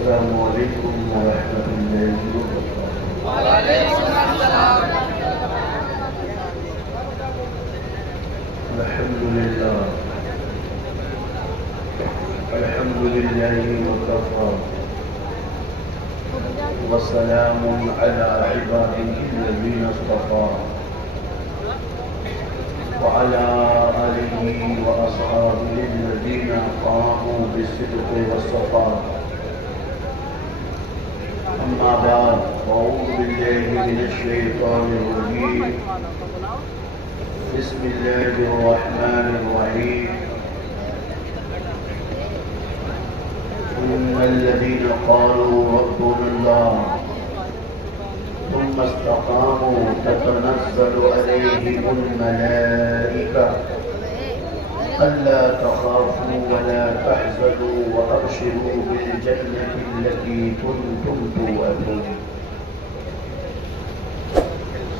السلام علیکم ورحمۃ اللہ وبرکاتہ۔ وعلیکم السلام۔ الحمدللہ وکفی وسلام علی عبادہ الذین اصطفی وعلى آلہ وأصحابہ الذین قاموا بالصدق والصفاء۔ أما بعد، أعوذ بالله من الشيطان الرجيم، بسم الله الرحمن الرحيم۔ إن الذين قالوا ربنا الله ثم استقاموا تتنزل عليهم الملائكة ألا تخافوا ولا تحزنوا وأبشروا بالجنة التي كنتم توعدون۔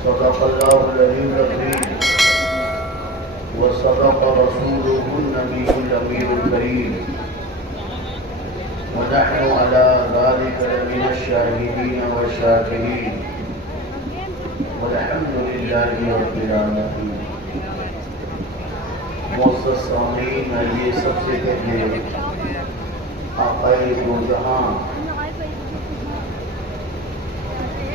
صدق الله العلي العظيم وصدق رسوله النبي الأمين الكريم، ونحن على ذلك لمن الشاهدين والشاكرين، والحمد لله رب العالمين۔ معزز سامعین، یہ سب سے پہلے آقا دو جہاں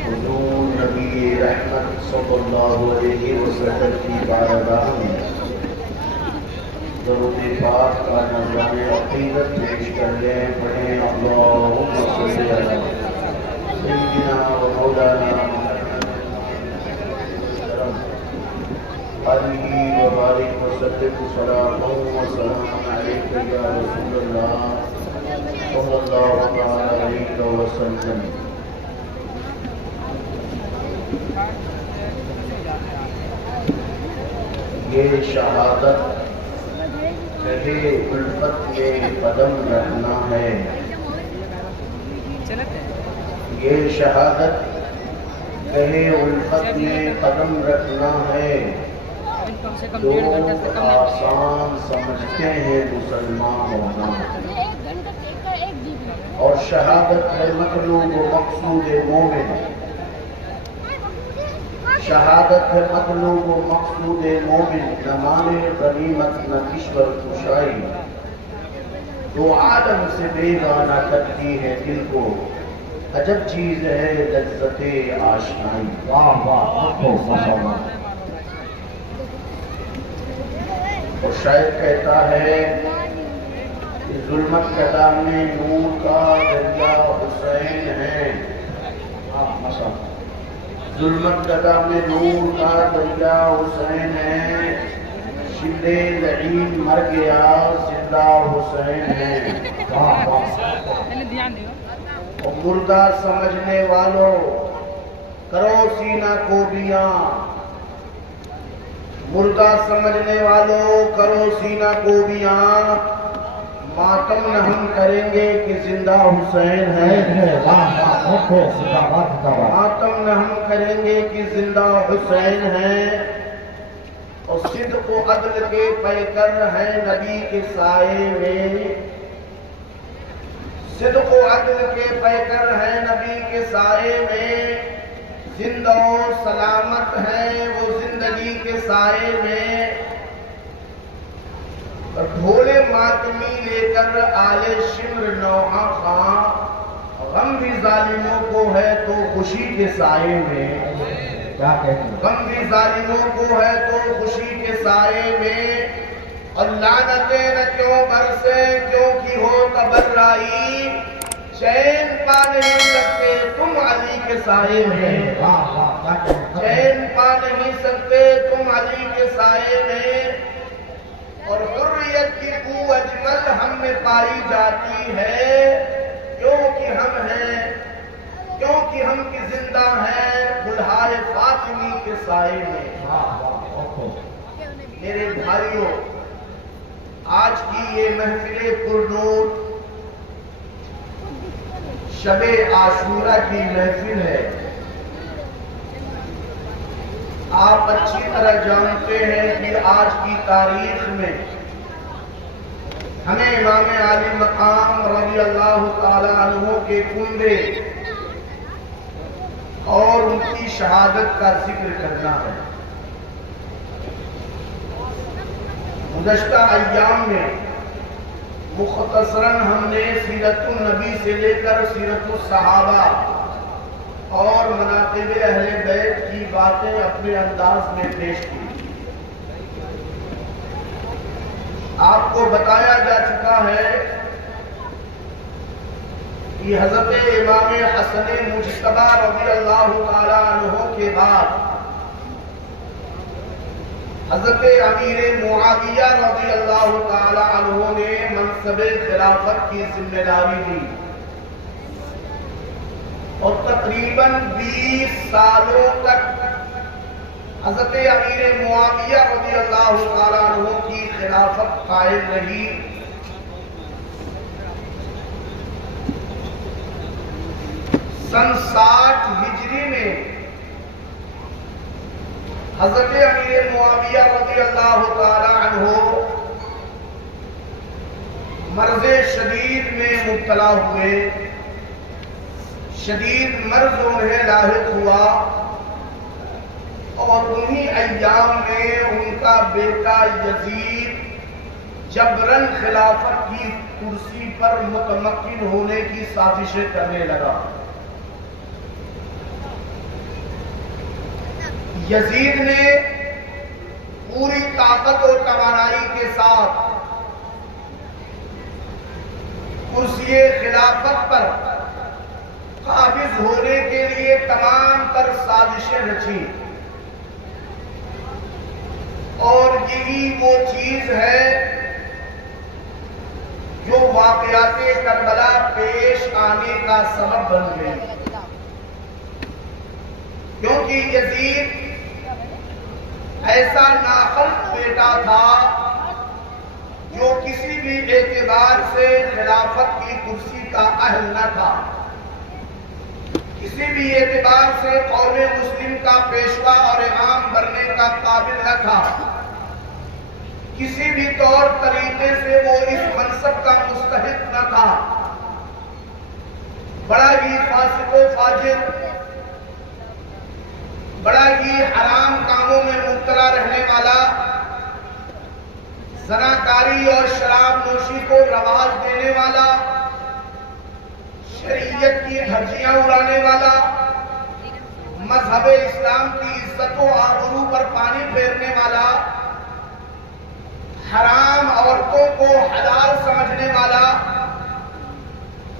حضور نبی رحمت صلی اللہ علیہ وسلم کی بارگاہ میں درود پاک کا نذرانِ عقیدت پیش کر لیں۔ پڑھیں اللہم صلی علی سیدنا و مولانا آلہ وبارک وسلم صلاۃ و سلام علیک یا رسول اللہ صلی اللہ علیہ وسلم۔ یہ شہادت کہے الفت میں قدم رکھنا ہے، یہ شہادت کہے الفت میں قدم رکھنا ہے۔ لوگ آسان سمجھتے ہیں مسلمان ہونا، اور شہادت ہے مطلوب و مقصود مومن۔ شہادت ہے مطلوب و مقصود مومن، نہ مال غنیمت نہ کشور کشائی، دو عالم سے بیگانہ کرتی ہے دل کو، عجب چیز ہے لذت آشنائی۔ واہ واہ، اور شاعر کہتا ہے کہ ظلمت کا دامن نور کا دریا حسین ہے، ظلمت کا دامن نور کا دریا حسین ہے، شبل لعین مر گیا زندہ حسین ہے۔ اور مردہ سمجھنے والوں کرو سینہ کو بیاں، مردہ سمجھنے والوں کرو سینہ کو بیاں، ماتم نہ ہم کریں گے کہ زندہ حسین ہے، ماتم نہ ہم کریں گے کہ زندہ حسین ہے۔ اور صدق و عدل کے پیکر ہیں نبی کے سائے میں، صدق و عدل کے پیکر ہیں نبی کے سائے میں، زندہ و سلامت ہیں وہ زندگی کے سائے میں۔ اور ڈھولے ماتمی لے کر آئے شمر نوحہ خاں، غم بھی ظالموں کو ہے تو خوشی کے سائے میں، غم بھی ظالموں کو ہے تو خوشی کے سائے میں۔ اور لعنتیں نہ کیوں برسے کیوں کی ہو تبرائی، چین پا نہیں سکتے تم علی کے سائے میں، چین پا نہیں سکتے تم علی کے سائے میں۔ اور حریت کی بو اجمل ہم میں پائی جاتی ہے، کیونکہ ہم کی زندہ ہیں بلہائے فاطمی کے سائے میں۔ میرے بھائیوں، آج کی یہ محفل پرنور شب عاشورہ کی محفل ہے۔ آپ اچھی طرح جانتے ہیں کہ آج کی تاریخ میں ہمیں امام عالی مقام رضی اللہ تعالی عنہ کے کنبے اور ان کی شہادت کا ذکر کرنا ہے۔ گزشتہ ایام میں مختصراً ہم نے سیرت النبی سے لے کر سیرت الصحابہ اور مناقب اہل بیت کی باتیں اپنے انداز میں پیش کی۔ آپ کو بتایا جا چکا ہے کہ حضرت امام حسن مجتبی رضی اللہ تعالی عنہ کے بعد حضرت امیر معاویہ رضی اللہ تعالی عنہ نے منصب خلافت کی ذمہ داری لی اور تقریباً 20 سالوں تک حضرت امیر معاویہ رضی اللہ تعالی عنہ کی خلافت قائم رہی۔ سن 60 ہجری میں حضرت امیر معاویہ رضی اللہ تعالی عنہ مرض شدید میں مبتلا ہوئے، شدید مرض انہیں لاحق ہوا اور انہی ایام میں ان کا بیٹا یزید جبراً خلافت کی کرسی پر متمکن ہونے کی سازشیں کرنے لگا۔ یزید نے پوری طاقت اور توانائی کے ساتھ کرسی خلافت پر قابض ہونے کے لیے تمام تر سازشیں رچی، اور یہی وہ چیز ہے جو واقعات کربلا پیش آنے کا سبب بن گئی، کیونکہ یزید ایسا ناخلق بیٹا تھا جو کسی بھی اعتبار سے خلافت کی کرسی کا اہل نہ تھا، کسی بھی اعتبار سے قوم مسلم کا پیشوا اور امام بننے کا قابل نہ تھا، کسی بھی طور طریقے سے وہ اس منصب کا مستحق نہ تھا، بڑا ہی فاسق و فاجر، بڑا ہی حرام کاموں میں مبتلا رہنے والا، زناکاری اور شراب نوشی کو رواج دینے والا، شریعت کی دھجیاں اڑانے والا، مذہب اسلام کی عزت و آبرو پر پانی پھیرنے والا، حرام عورتوں کو حلال سمجھنے والا،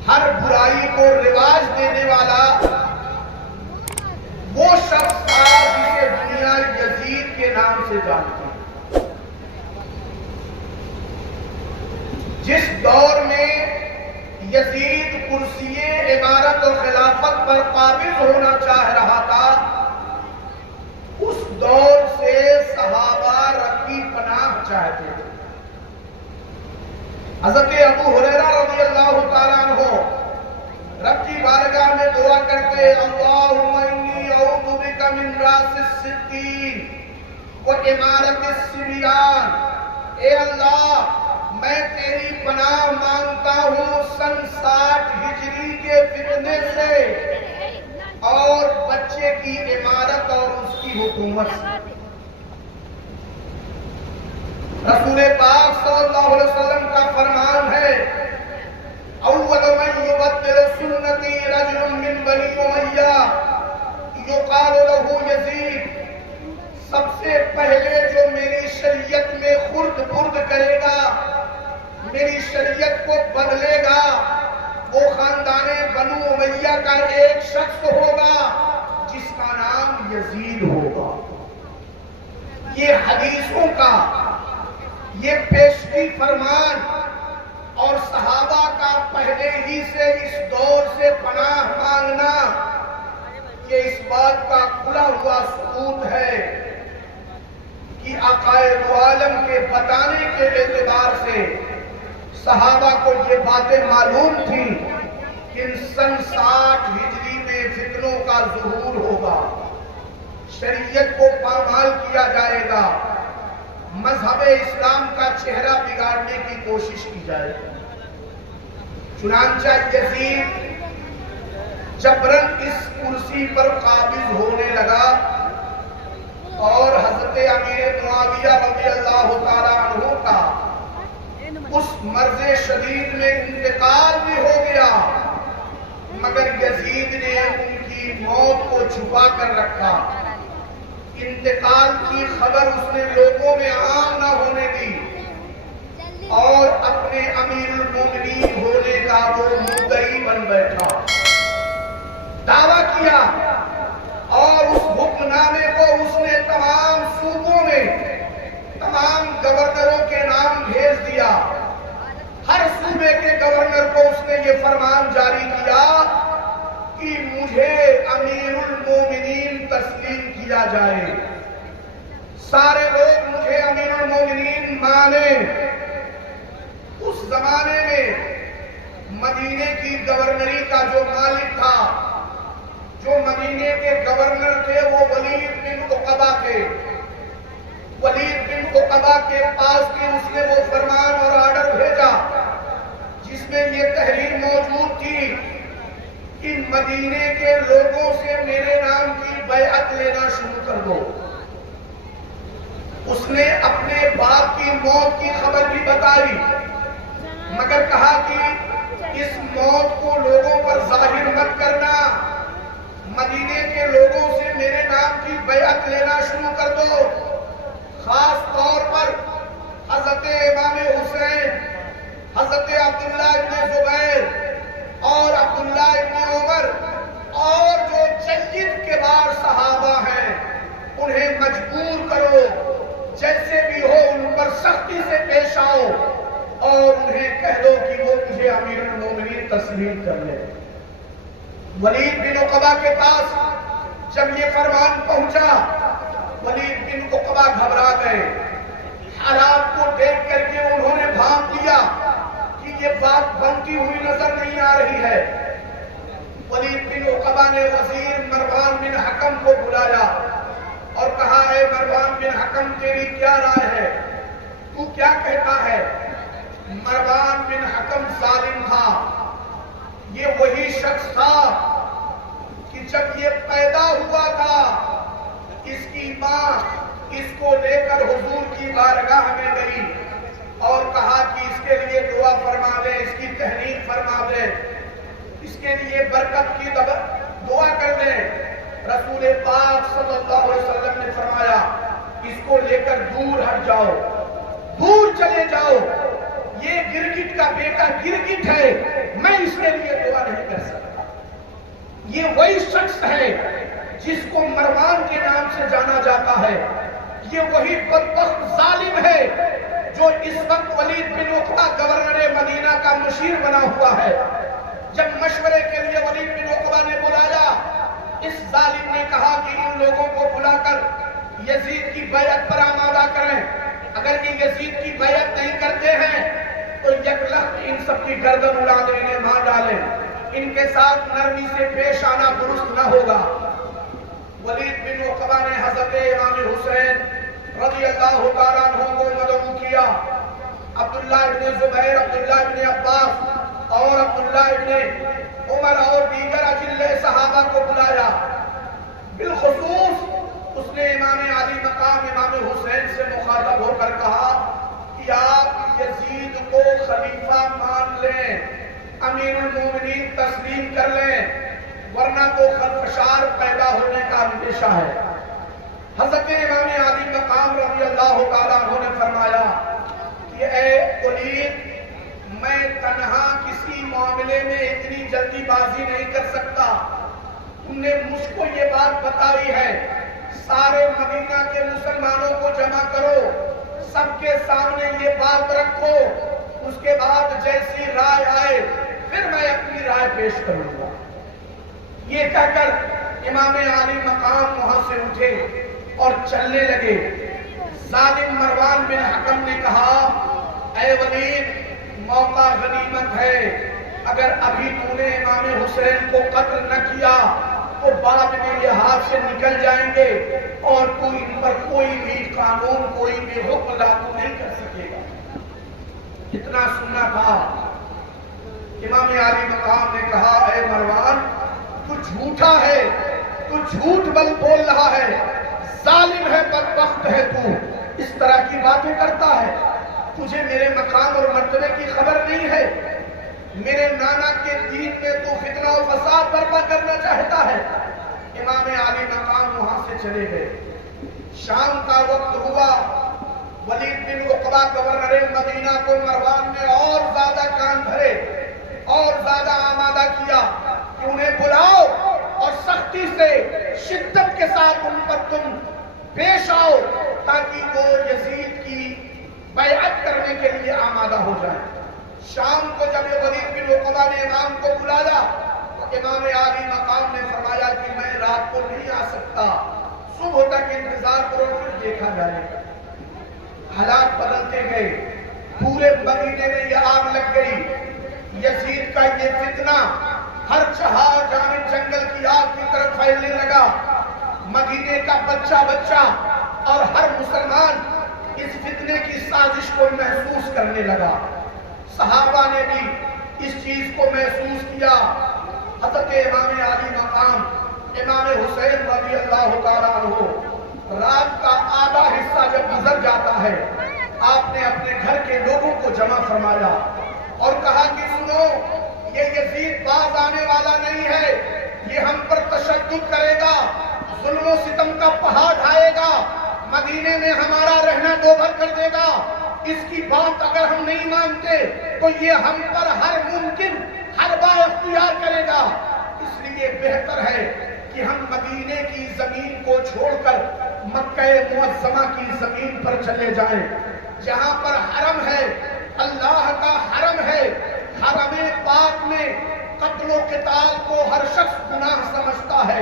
ہر برائی کو رواج دینے والا، وہ شخص تھا جسے دنیا یزید کے نام سے جانتی ہے۔ جس دور میں یزید کرسی امارت اور خلافت پر قابض ہونا چاہ رہا تھا، اس دور سے صحابہ رب کی پناہ چاہتے تھے۔ حضرت ابو ہریرہ رضی اللہ تعالیٰ عنہ رب کی بارگاہ میں دعا کرتے، اللہم انی اعوذ بک من راس الصدیقین و امارت الصبیان، اے اللہ میں تیری پناہ مانگتا ہوں سن 60 ہجری کے فتنے سے اور بچے کی امارت اور اس کی حکومت سے۔ رسول پاک صلی اللہ علیہ وسلم کا فرمان ہے، اول من یبدل سنتی رجل من بنی امیہ یقال له یزید، سب سے پہلے جو میری شریعت میں خرد برد کرے گا، میری شریعت کو بدلے گا، وہ خاندان بنو امیہ کا ایک شخص ہوگا جس کا نام یزید ہوگا۔ یہ حدیثوں کا یہ پیشگی فرمان اور صحابہ کا پہلے ہی سے اس دور سے پناہ مانگنا، یہ اس بات کا کھلا ہوا ثبوت ہے کہ عقائد عالم کے بتانے کے اعتبار سے صحابہ کو یہ باتیں معلوم تھیں کہ سن 60 ہجری میں فتنوں کا ظہور ہوگا، شریعت کو پامال کیا جائے گا، مذہب اسلام کا چہرہ بگاڑنے کی کوشش کی جائے۔ چنانچہ یزید جبرن اس کرسی پر قابض ہونے لگا اور حضرت امیر معاویہ رضی اللہ تعالیٰ عنہ کا اس مرض شدید میں انتقال بھی ہو گیا، مگر یزید نے ان کی موت کو چھپا کر رکھا۔ انتقال کی خبر اس نے لوگوں میں عام نہ ہونے دی اور اپنے امیر المومنین ہونے کا وہ مدعی بن بیٹھا، دعویٰ کیا اور اس حکم نامے کو اس نے تمام صوبوں میں تمام گورنروں کے نام بھیج دیا۔ ہر صوبے کے گورنر کو اس نے یہ فرمان جاری کیا کہ مجھے امیر المومنین تسلیم کیا جائے، سارے لوگ مجھے امیر المومنین مانیں۔ اس زمانے میں مدینے کی گورنری کا جو مالک تھا، جو مدینے کے گورنر تھے، وہ ولید بن عقبہ تھے۔ ولید بن عقبہ کے پاس بھی اس نے وہ فرمان اور آرڈر بھیجا جس میں یہ تحریر موجود تھی کہ مدینے کے لوگوں سے میرے نام کی بیعت لینا شروع کر دو۔ اس نے اپنے باپ کی موت کی خبر بھی بتائی، مگر کہا کہ اس موت کو لوگوں پر ظاہر مت کرنا، مدینے کے لوگوں سے میرے نام کی بیعت لینا شروع کر دو۔ خاص طور پر حضرت امام حسین، حضرت عبداللہ ابن زبیر اور عبداللہ ابن عمر اور جو جید کبار صحابہ ہیں انہیں مجبور کرو، جیسے بھی ہو ان پر سختی سے پیش آؤ اور انہیں کہہ دو کہ وہ مجھے امیر المومنین تسلیم کر لیں۔ ولید بن عقبہ کے پاس جب یہ فرمان پہنچا، ولید بن عقبہ گھبرا گئے۔ حالات کو دیکھ کر کے انہوں نے بھانپ لیا کہ یہ بات بنتی ہوئی نظر نہیں آ رہی ہے۔ ولید بن عقبہ نے وزیر مروان بن حکم کو بلایا اور کہا، اے مروان بن حکم، تیری کیا رائے ہے؟ تو کیا کہتا ہے؟ مروان بن حکم ظالم تھا، یہ وہی شخص تھا کہ جب یہ پیدا ہوا تھا اس کی ماں اس کو لے کر حضور کی بارگاہ میں گئی اور کہا کہ اس کے لیے دعا فرما دے، اس کی تحریک فرما دے، اس کے لیے برکت کی دعا کر دے۔ رسول پاک صلی اللہ علیہ وسلم نے فرمایا، اس کو لے کر دور ہٹ جاؤ، دور چلے جاؤ، یہ گرگٹ کا بیٹا گرگٹ ہے، میں اس کے لیے دعا نہیں کر سکتا۔ یہ وہی شخص ہے جس کو مروان کے نام سے جانا جاتا ہے، یہ وہی بدبخت ظالم ہے جو اس وقت ولید بن عقبہ گورنر مدینہ کا مشیر بنا ہوا ہے۔ جب مشورے کے لیے ولید بن عقبہ نے بلایا، اس ظالم نے کہا کہ ان لوگوں کو بلا کر یزید کی بیعت پر آمادہ کریں، اگر یہ یزید کی بیعت نہیں کرتے ہیں تو یکلخت ان سب کی گردن اڑا دیں، انہیں مار ڈالیں، ان کے ساتھ نرمی سے پیش آنا درست نہ ہوگا۔ ولید بن عقبہ نے حضرت امام حسین رضی اللہ تعالیٰ عنہ کو مدعو کیا، عبداللہ ابن زبیر، عبداللہ ابن عباس اور عبداللہ ابن عمر اور دیگر اجلے صحابہ کو بلایا۔ بالخصوص اس نے امام علی مقام امام حسین سے مخاطب ہو کر کہا کہ آپ یزید کو خلیفہ مان لیں، امیر المومنین تسلیم کر لیں، ورنہ تو خلفشار پیدا ہونے کا اندیشہ ہے۔ حضرت امام علی مقام رضی اللہ تعالیٰ عنہ نے فرمایا کہ اے ولید، میں تنہا کسی معاملے میں اتنی جلدی بازی نہیں کر سکتا، تم نے مجھ کو یہ بات بتائی ہے، سارے مدینہ کے مسلمانوں کو جمع کرو، سب کے سامنے یہ بات رکھو، اس کے بعد جیسی رائے آئے پھر میں اپنی رائے پیش کروں گا۔ یہ کہہ کر امام علی مقام وہاں سے اٹھے اور چلنے لگے۔ ظالم مروان بن حکم نے کہا، اے ولید، موقع غنیمت ہے، اگر ابھی تو نے امام حسین کو قتل نہ کیا تو بعد میں یہ ہاتھ سے نکل جائیں گے اور تو ان پر کوئی بھی قانون کوئی بھی حکم لاگو نہیں کر سکے گا۔ اتنا سننا تھا۔ امام عالی مقام نے کہا اے مروان تو جھوٹا ہے، تو جھوٹ بول رہا ہے، ظالم ہے، بدبخت ہے، تو اس طرح کی باتیں کرتا ہے، تجھے میرے مقام اور مرتبے کی خبر نہیں ہے، میرے نانا کے دین میں تو فتنہ و فساد برپا کرنا چاہتا ہے۔ امام عالی مقام وہاں سے چلے گئے۔ شام کا وقت ہوا، ولید بن عقبہ گورنر مدینہ کو مروان نے اور زیادہ کان بھرے اور زیادہ آمادہ کیا کہ انہیں بلاؤ اور سختی سے شدت کے ساتھ ان پر تم پیش آؤ تاکہ وہ یزید کی بیعت کرنے کے لیے آمادہ ہو جائیں۔ شام کو جب ولید بن عقبہ نے امام کو بلایا تو امام عالی مقام نے فرمایا کہ میں رات کو نہیں آ سکتا، صبح تک انتظار کرو پھر دیکھا جائے گا۔ حالات بدلتے گئے، پورے مدینے میں یہ آگ لگ گئی، یزید کا یہ فتنہ ہر جانب جنگل کی آگ کی طرف پھیلنے لگا۔ مدینے کا بچہ بچہ اور ہر مسلمان اس فتنے کی سازش کو محسوس کرنے لگا۔ صحابہ نے بھی اس چیز کو محسوس کیا۔ حضرت امام عالی مقام امام حسین رضی اللہ تعالیٰ عنہ رات کا آدھا حصہ جب گزر جاتا ہے، آپ نے اپنے گھر کے لوگوں کو جمع فرمایا اور کہا کہ سنو، یہ یزید باز آنے والا نہیں ہے، یہ ہم پر تشدد کرے گا، ظلم و ستم کا پہاڑ ڈھائے گا، مدینے میں ہمارا رہنا دوبھر کر دے گا، اس کی بات اگر ہم نہیں مانتے تو یہ ہم پر ہر ممکن حربہ اختیار کرے گا، اس لیے بہتر ہے کہ ہم مدینے کی زمین کو چھوڑ کر مکہ معظمہ کی زمین پر چلے جائیں، جہاں پر حرم ہے، اللہ کا حرم ہے۔ حرم پاک میں قتل و قتال کو ہر شخص گناہ سمجھتا ہے،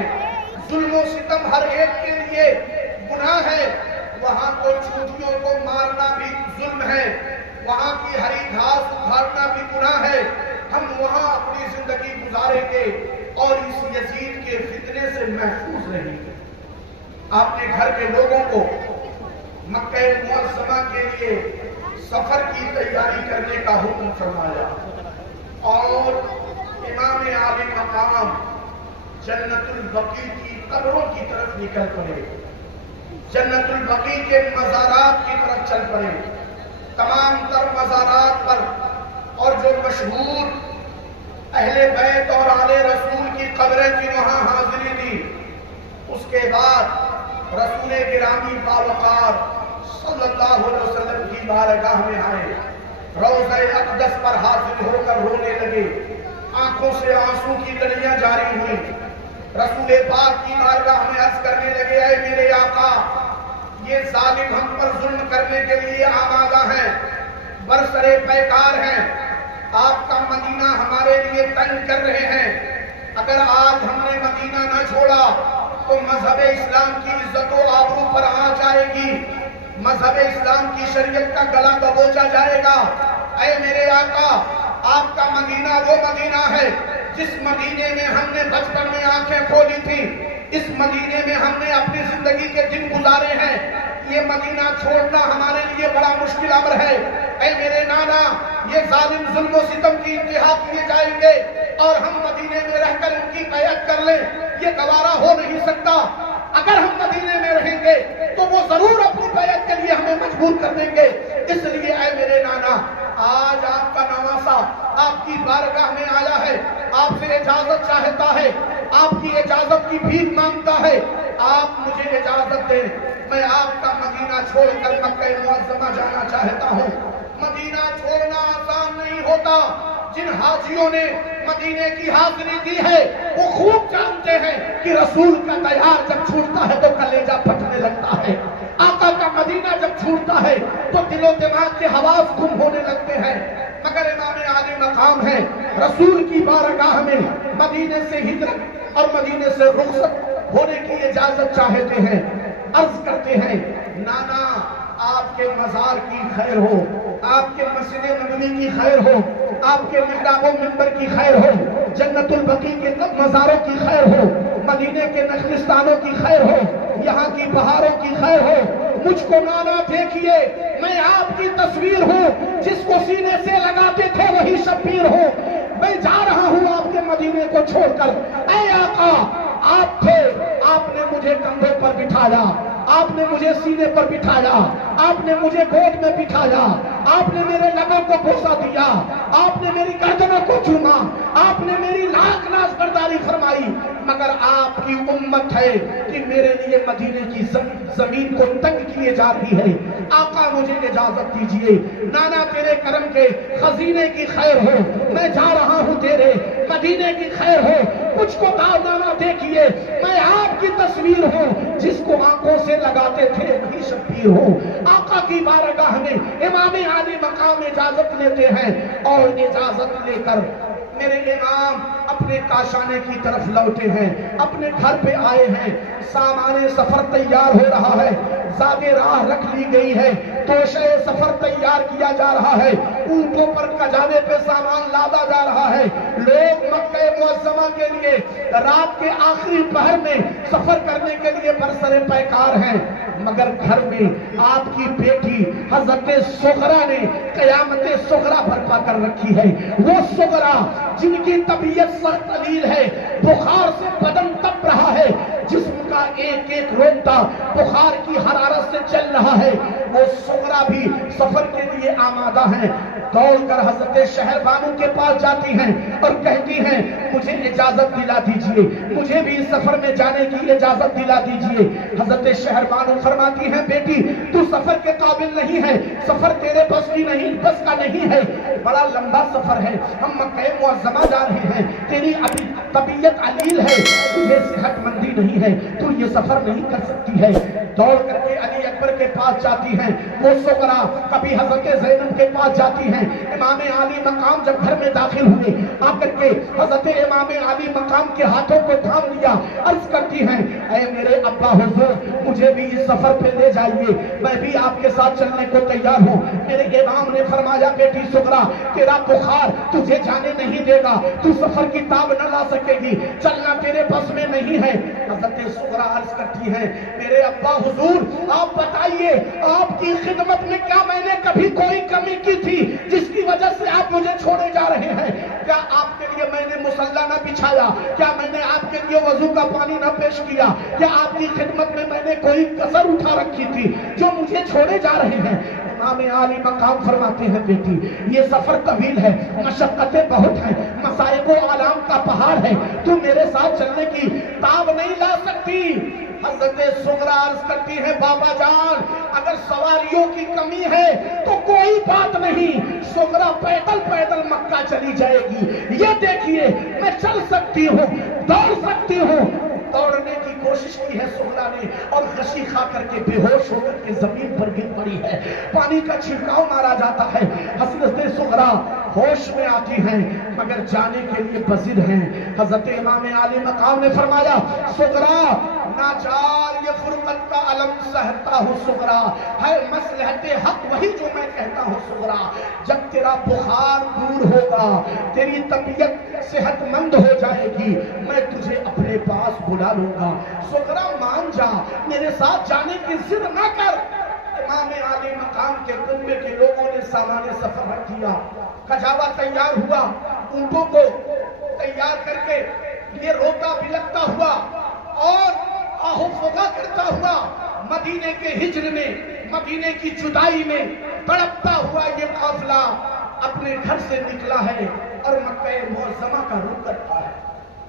ظلم و ستم ہر ایک کے لیے گناہ ہے، وہاں تو چھوٹیوں کو مارنا بھی ظلم ہے، وہاں کی ہری گھاس اکھاڑنا بھی گناہ ہے، ہم وہاں اپنی زندگی گزاریں گے اور اس یزید کے فتنے سے محفوظ رہیں گے۔ آپ نے گھر کے لوگوں کو مکہ معظمہ کے لیے سفر کی تیاری کرنے کا حکم فرمایا اور امام عالی مقام جنت البقیع کی قبروں کی طرف نکل پڑے، جنت البقیع کے مزارات کی طرف چل پڑے۔ تمام تر مزارات پر اور جو مشہور اہل بیت اور آل رسول کی قبریں تھی وہاں حاضری دی۔ اس کے بعد رسول گرامی باوقار صلی اللہ علیہ وسلم کی بارگاہ میں آئے، روضہ اقدس پر حاضر ہو کر رونے لگے، آنکھوں سے آنسو کی لڑیاں جاری ہوئیں۔ رسول پاک کی بارگاہ میں عرض کرنے لگے اے میرے آقا، یہ ظالم ہم پر ظلم کرنے کے لیے آمادہ ہیں، برسرے پیکار ہیں، آپ کا مدینہ ہمارے لیے تنگ کر رہے ہیں، اگر آج ہم نے مدینہ نہ چھوڑا تو مذہب اسلام کی عزت و آبرو پر آ جائے گی، مذہب اسلام کی شریعت کا گلا دبوچا جائے گا۔ اے میرے آقا، آپ کا مدینہ وہ مدینہ ہے جس مدینے میں ہم نے بچپن میں آنکھیں کھولی تھی، اس مدینے میں ہم نے اپنی زندگی کے دن گزارے ہیں، یہ مدینہ چھوڑنا ہمارے لیے بڑا مشکل امر ہے۔ اے میرے نانا، یہ ظالم ظلم و ستم کی انتہا کیے جائیں گے اور ہم مدینے میں رہ کر ان کی بیعت کر لیں، یہ گوارا ہو نہیں سکتا۔ اگر ہم مدینے میں رہیں گے تو وہ ضرور اپنی بیعت کے لیے ہمیں مجبور کر دیں گے، اس لیے اے میرے نانا، آج آپ کا نواسا آپ کی بارگاہ میں آیا ہے، آپ سے اجازت چاہتا ہے، آپ کی اجازت کی بھیک مانگتا ہے، آپ مجھے اجازت دیں، میں آپ کا مدینہ چھوڑ کر مکہ معظمہ جانا چاہتا ہوں۔ مدینہ چھوڑنا آسان نہیں ہوتا، جن حاجیوں نے مدینے کی حاضری دی ہے وہ خوب جانتے ہیں کہ رسول کا دیار جب چھوٹتا ہے تو کلیجہ پھٹنے لگتا ہے، آقا کا مدینہ جب چھوٹتا ہے تو دل و دماغ کے حواس گم ہونے لگتے ہیں، مگر امام عالی مقام ہے، رسول کی بارگاہ میں مدینے سے ہجرت اور مدینے سے رخصت ہونے کی اجازت چاہتے ہیں، عرض کرتے ہیں نانا آپ کے مزار کی خیر ہو، آپ کے مسجد نبوی کی خیر ہو، آپ کے محراب و منبر کی خیر ہو، جنت البقیع کے مزاروں کی خیر ہو، مدینے کے نخلستانوں کی خیر ہو، یہاں کی بہاروں کی خیر ہو۔ مجھ کو نانا دیکھیے، میں آپ کی تصویر ہوں، جس کو سینے سے لگاتے تھے وہی شبیر ہوں۔ میں جا رہا ہوں آپ کے مدینے کو چھوڑ کر۔ اے آقا، آپ تھے، آپ نے مجھے کندھوں پر بٹھایا، آپ نے مجھے سینے پر بٹھایا، آپ نے مجھے گود میں بٹھایا، آپ نے میرے لبوں کو بوسہ دیا، آپ نے میری گردنوں کو چوما، آپ نے میری لاکھ ناز برداری فرمائی، مگر آپ کی امت ہے کہ میرے لیے مدینے کی زمین کو تنگ کیے جا رہی ہے۔ آقا مجھے اجازت دیجئے، نانا تیرے کرم کے خزینے کی خیر ہو، میں جا رہا ہوں تیرے مدینے کی خیر ہو۔ کچھ کو داؤ نانا دیکھیے، میں آپ کی تصویر ہوں، جس کو آنکھوں سے لگاتے تھے وہی شبیر ہوں۔ آقا کی بارگاہ میں امام عالی مقام اجازت لیتے ہیں، اور اجازت لے کر میرے امام اپنے کاشانے کی طرف لوٹے ہیں، اپنے گھر پہ آئے ہیں۔ سامان سفر تیار ہو رہا ہے، زاد راہ رکھ لی گئی ہے، توشہ سفر تیار کیا جا رہا ہے، اونٹوں پر کجانے پہ سامان لادا جا رہا ہے۔ لوگ مکہ معظمہ کے لیے رات کے آخری پہر میں سفر کرنے کے لیے برسر پیکار ہیں، مگر گھر میں آپ کی بیٹی حضرت صغرا نے قیامت صغرا برپا کر رکھی ہے۔ وہ صغرا جن کی طبیعت سخت علیل ہے، بخار سے بدن تپ رہا ہے، جسم کا ایک ایک روٹا بخار کی حرارت سے چل رہا ہے، وہ صغرا بھی سفر کے لیے آمادہ ہیں۔ دوڑ کر حضرت شہر بانو کے پاس جاتی ہیں اور کہتی ہیں مجھے اجازت دلا دیجئے، مجھے بھی اس سفر میں جانے کی اجازت دلا دیجئے۔ حضرت شہر بانو فرماتی ہیں بیٹی تو سفر کے قابل نہیں ہے، سفر تیرے بس کی نہیں، بس کا نہیں ہے، بڑا لمبا سفر ہے، ہم مکہ معظمہ جا رہے ہیں، تیری ابھی طبیعت علیل ہے، تجھے صحت مندی نہیں ہے، تو یہ سفر نہیں کر سکتی ہے۔ دوڑ کر کے علی اکبر کے پاس جاتی ہیں، وہ صغرا کبھی حضرت زینب کے پاس جاتی ہیں۔ امام عالی مقام جب گھر میں داخل ہوئے، آ کر کے حضرت امام عالی مقام کے ہاتھوں کو تھام لیا، عرض کرتی ہیں اے میرے ابا حضور، مجھے بھی اس سفر پہ لے جائیے، میں بھی آپ کے ساتھ چلنے کو تیار ہوں۔ میرے امام نے فرمایا بیٹی صغرا، تیرا بخار تجھے جانے نہیں دے گا، تو سفر کی تاب نہ لا سکے گی، چلنا تیرے بس میں نہیں ہے۔ حضرت صغرا عرض کرتی ہیں میرے ابا حضور، آپ بتائیے آپ کی خدمت میں کیا میں نے کبھی کوئی کمی کی تھی جس کی وجہ سے آپ مجھے چھوڑے جا رہے ہیں؟ کیا آپ کے لیے میں نے مصلی نہ بچھایا؟ کیا میں نے آپ کے لیے وضو کا پانی نہ پیش کیا؟ کیا آپ کی خدمت میں نے کوئی کسر اٹھا رکھی تھی جو مجھے چھوڑے جا رہے ہیں؟ امام عالی مقام فرماتے ہیں بیٹی یہ سفر طویل ہے، مشقتیں بہت ہیں، مصائب و آلام کا پہاڑ ہے، تو میرے ساتھ چلنے کی تاب نہیں لا سکتی۔ حضرت صغرا عرض کرتی ہے بابا جان، اگر سواریوں کی کمی ہے تو کوئی بات نہیں، صغرا پیدل پیدل مکہ چلی جائے گی، یہ دیکھیے میں چل سکتی ہوں، دوڑ سکتی ہوں۔ دوڑنے کی کوشش کی ہے صغرا نے، اور غشی کھا کر کے بے ہوش ہو کر کے زمین پر گر پڑی ہے، پانی کا چھڑکاؤ مارا جاتا ہے۔ حضرت صغرا ہوش میں آتی ہیں مگر جانے کے لیے بزر ہیں۔ حضرت امام عالی مقام نے فرمایا صغرا ناچار یہ فرقت کا علم سہتا ہوں صغرا، ہے مصلحت حق وہی جو میں کہتا ہوں صغرا، جب تیرا بخار دور ہوگا، تیری طبیعت صحت مند ہو جائے گی، میں تجھے اپنے پاس بلا لوں گا۔ صغرا مان جا، میرے ساتھ جانے کی ضد نہ کر۔ امام عالی مقام کے کنبے کے لوگوں نے سامان سفر رکھ دیا، کجاوا تیار ہوا، اونٹوں کو تیار کر کے یہ روتا بلکتا ہوا اور آہو فغا کرتا ہوا مدینے کے ہجر میں، مدینے کی جدائی میں تڑپتا ہوا یہ قافلہ اپنے گھر سے نکلا ہے اور مکہ معظمہ کا رخ کرتا ہے۔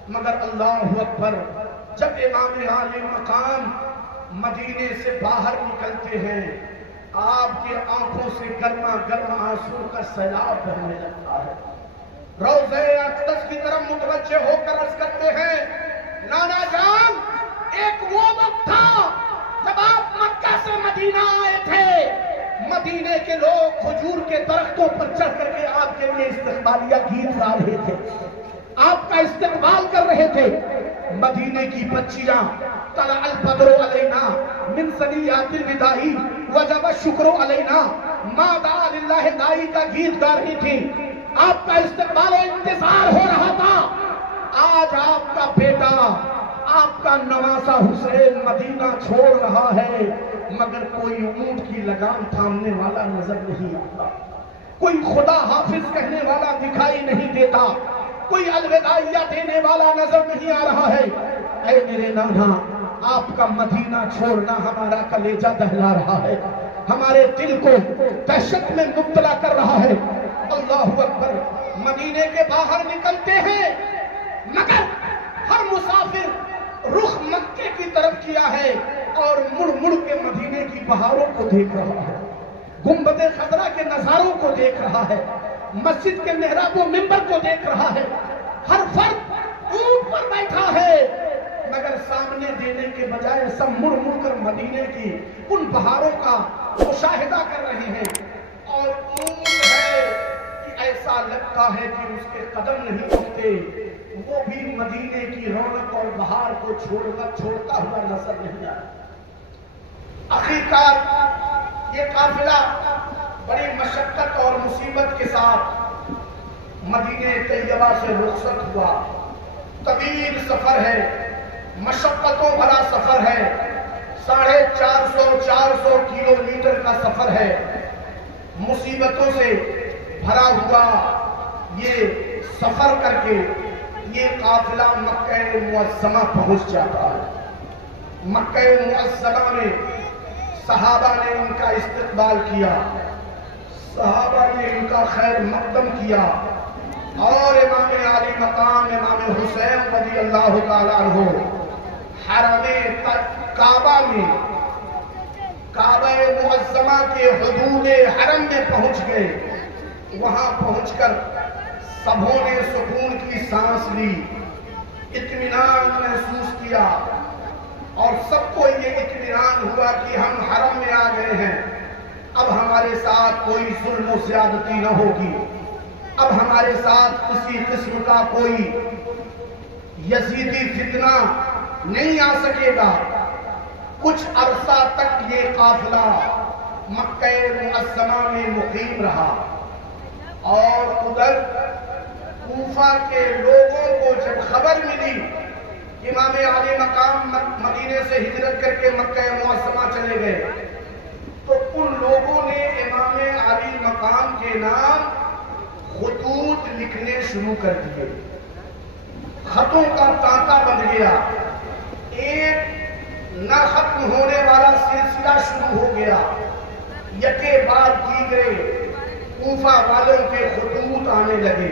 مگر اللہ اکبر، جب امام عالی مقام مدینے سے باہر نکلتے ہیں، آپ کی آنکھوں سے گرما گرما آنسو کا سیلاب بہنے لگتا ہے۔ روضہ اقدس کی طرف متوجہ ہو کر عرض کرتے ہیں نانا جان، ایک وہ وقت تھا جب آپ مکہ سے مدینہ آئے تھے، مدینے کے لوگ کھجور کے درختوں پر چڑھ کر کے آپ کے لیے استقبالیہ گیت گا رہے تھے، آپ کا استقبال کر رہے تھے۔ مدینے کی بچیاں طلع البدر علینا من ثنیات الوداع وجب الشکر علینا ما دعا للہ دائی کا گیت گا رہی تھی، آپ کا استقبال و انتظار ہو رہا تھا۔ آج آپ کا بیٹا آپ کا نواسا حسین مدینہ چھوڑ رہا ہے، مگر کوئی اونٹ کی لگام تھامنے والا نظر نہیں آتا، کوئی خدا حافظ کہنے والا دکھائی نہیں دیتا، کوئی الوداعیہ دینے والا نظر نہیں آ رہا ہے۔ اے میرے نانا، آپ کا مدینہ چھوڑنا ہمارا کلیجہ دہلا رہا ہے، ہمارے دل کو دہشت میں مبتلا کر رہا ہے۔ اللہ اکبر۔ مدینے کے باہر نکلتے ہیں، مگر ہر مسافر رخ مکے کی طرف کیا ہے اور مڑ مڑ کے مدینے کی بہاروں کو دیکھ رہا ہے، گنبد خضرا کے نظاروں کو دیکھ رہا ہے، مسجد کے محراب و منبر کو دیکھ رہا ہے۔ ہر فرد اونٹ پر بیٹھا ہے، مگر سامنے دینے کے بجائے سب مڑ مڑ کر مدینے کی ان بہاروں کا مشاہدہ کر رہے ہیں، اور اونٹ ہے کہ ایسا لگتا ہے کہ اس کے قدم نہیں اٹھتے، وہ بھی مدینے کی رونق اور بہار کو چھوڑتا ہوا نظر نہیں آتا۔ آخرکار یہ قافلہ بڑی مشقت اور مصیبت کے ساتھ مدینہ طیبہ سے رخصت ہوا۔ طویل سفر ہے، مشقتوں بھرا سفر ہے، 450 کلومیٹر کا سفر ہے، مصیبتوں سے بھرا ہوا یہ سفر کر کے یہ قافلہ مکہ معظمہ پہنچ جاتا ہے۔ مکہ معظمہ میں صحابہ نے ان کا استقبال کیا، صحابہ نے ان کا خیر مقدم کیا، اور امام عالی مقام امام حسین رضی اللہ تعالیٰ عنہ حرم کعبہ میں، کعبہ معظمہ کے حدود حرم میں پہنچ گئے۔ وہاں پہنچ کر سبھوں نے سکون کی سانس لی، اطمینان محسوس کیا، اور سب کو یہ اطمینان ہوا کہ ہم حرم میں آ گئے ہیں، اب ہمارے ساتھ کوئی ظلم و زیادتی نہ ہوگی، اب ہمارے ساتھ کسی قسم کا کوئی یزیدی فتنہ نہیں آ سکے گا۔ کچھ عرصہ تک یہ قافلہ مکہ معظمہ میں مقیم رہا، اور ادھر کوفہ کے لوگوں کو جب خبر ملی کہ امام عالی مقام مدینے سے ہجرت کر کے مکہ معظمہ چلے گئے، تو ان لوگوں نے امام عالی مقام کے نام خطوط لکھنے شروع کر دیے۔ خطوں کا تانتا بن گیا، ایک نہ ختم ہونے والا سلسلہ شروع ہو گیا۔ یکے بعد دیگرے کوفہ والوں کے خطوط آنے لگے،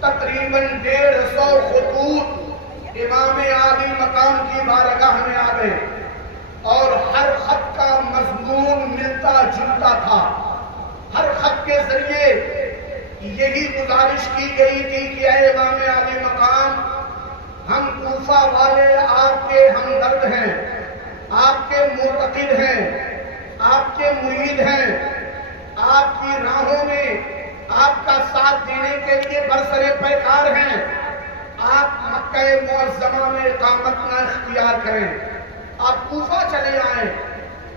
تقریباً 150 خطوط امام عالی مقام کی بارگاہ میں آ گئے، اور ہر خط کا مضمون ملتا جلتا تھا۔ ہر خط کے ذریعے یہی گزارش کی گئی تھی کہ اے امام عالی مقام، ہم کوفہ والے آپ کے ہمدرد ہیں، آپ کے معتقد ہیں، آپ کے مرید ہیں، آپ کی راہوں میں آپ کا ساتھ دینے کے لیے برسرے پیکار ہیں، آپ مکہ معظمہ میں اقامت نہ اختیار کریں، آپ کوفہ چلے آئیں،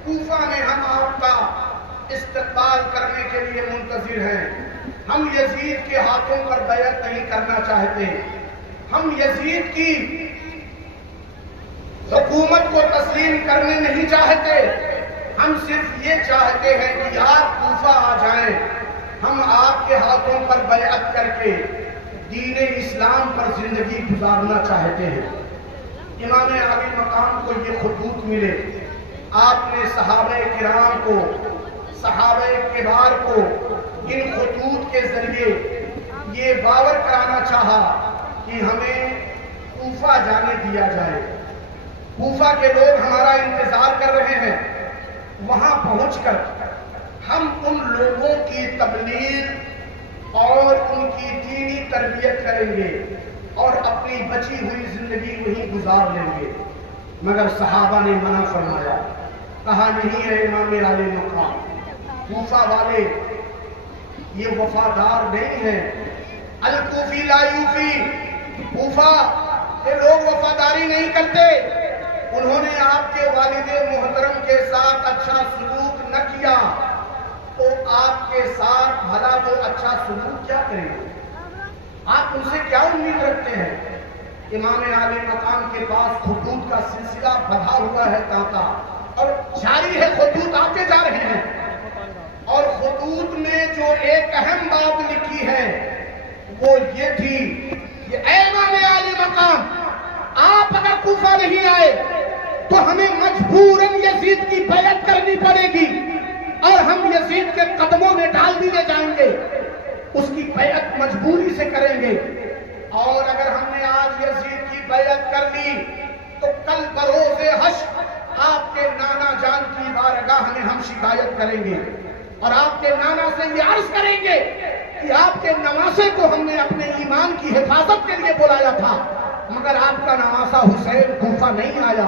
کوفہ میں ہم آپ کا استقبال کرنے کے لیے منتظر ہیں۔ ہم یزید کے ہاتھوں پر بیعت نہیں کرنا چاہتے، ہم یزید کی حکومت کو تسلیم کرنے نہیں چاہتے، ہم صرف یہ چاہتے ہیں کہ آپ کوفہ آ جائیں، ہم آپ کے ہاتھوں پر بیعت کر کے دین اسلام پر زندگی گزارنا چاہتے ہیں۔ امام عالی مقام کو یہ خطوط ملے، آپ نے صحابہ کرام کو، صحابہ کبار کو ان خطوط کے ذریعے یہ باور کرانا چاہا کہ ہمیں کوفہ جانے دیا جائے، کوفہ کے لوگ ہمارا انتظار کر رہے ہیں، وہاں پہنچ کر ہم ان لوگوں کی تبلیغ اور ان کی دینی تربیت کریں گے اور اپنی بچی ہوئی زندگی وہیں گزار لیں گے۔ مگر صحابہ نے منع فرمایا، کہا نہیں ہے امام عالی مقام، کوفہ والے یہ وفادار نہیں ہیں، الکوفی لا یوفی، کوفہ کے لوگ وفاداری نہیں کرتے، انہوں نے آپ کے والد محترم کے ساتھ اچھا سلوک نہ کیا، تو آپ کے ساتھ بھلا تو اچھا سلوک کیا کریں گے؟ آپ ان سے کیا امید رکھتے ہیں؟ امام عالی مقام کے پاس خطوط کا سلسلہ بڑھا ہوا ہے تانتا، اور جاری ہے، خطوط آتے جا رہے ہیں، اور خطوط میں جو ایک اہم بات لکھی ہے وہ یہ تھی کہ اے امام عالی مقام، آپ اگر کوفہ نہیں آئے تو ہمیں مجبوراً یزید کی بیعت کرنی پڑے گی اور ہم یزید کے قدموں میں ڈال دیے جائیں گے، اس کی بیعت مجبوری سے کریں گے، اور اگر ہم نے آج یزید کی بیعت کر لی تو کل بروز حشر آپ کے نانا جان کی بارگاہ میں ہم شکایت کریں گے اور آپ کے نانا سے یہ عرض کریں گے کہ آپ کے نواسے کو ہم نے اپنے ایمان کی حفاظت کے لیے بلایا تھا، مگر آپ کا نواسا حسین کوفہ نہیں آیا،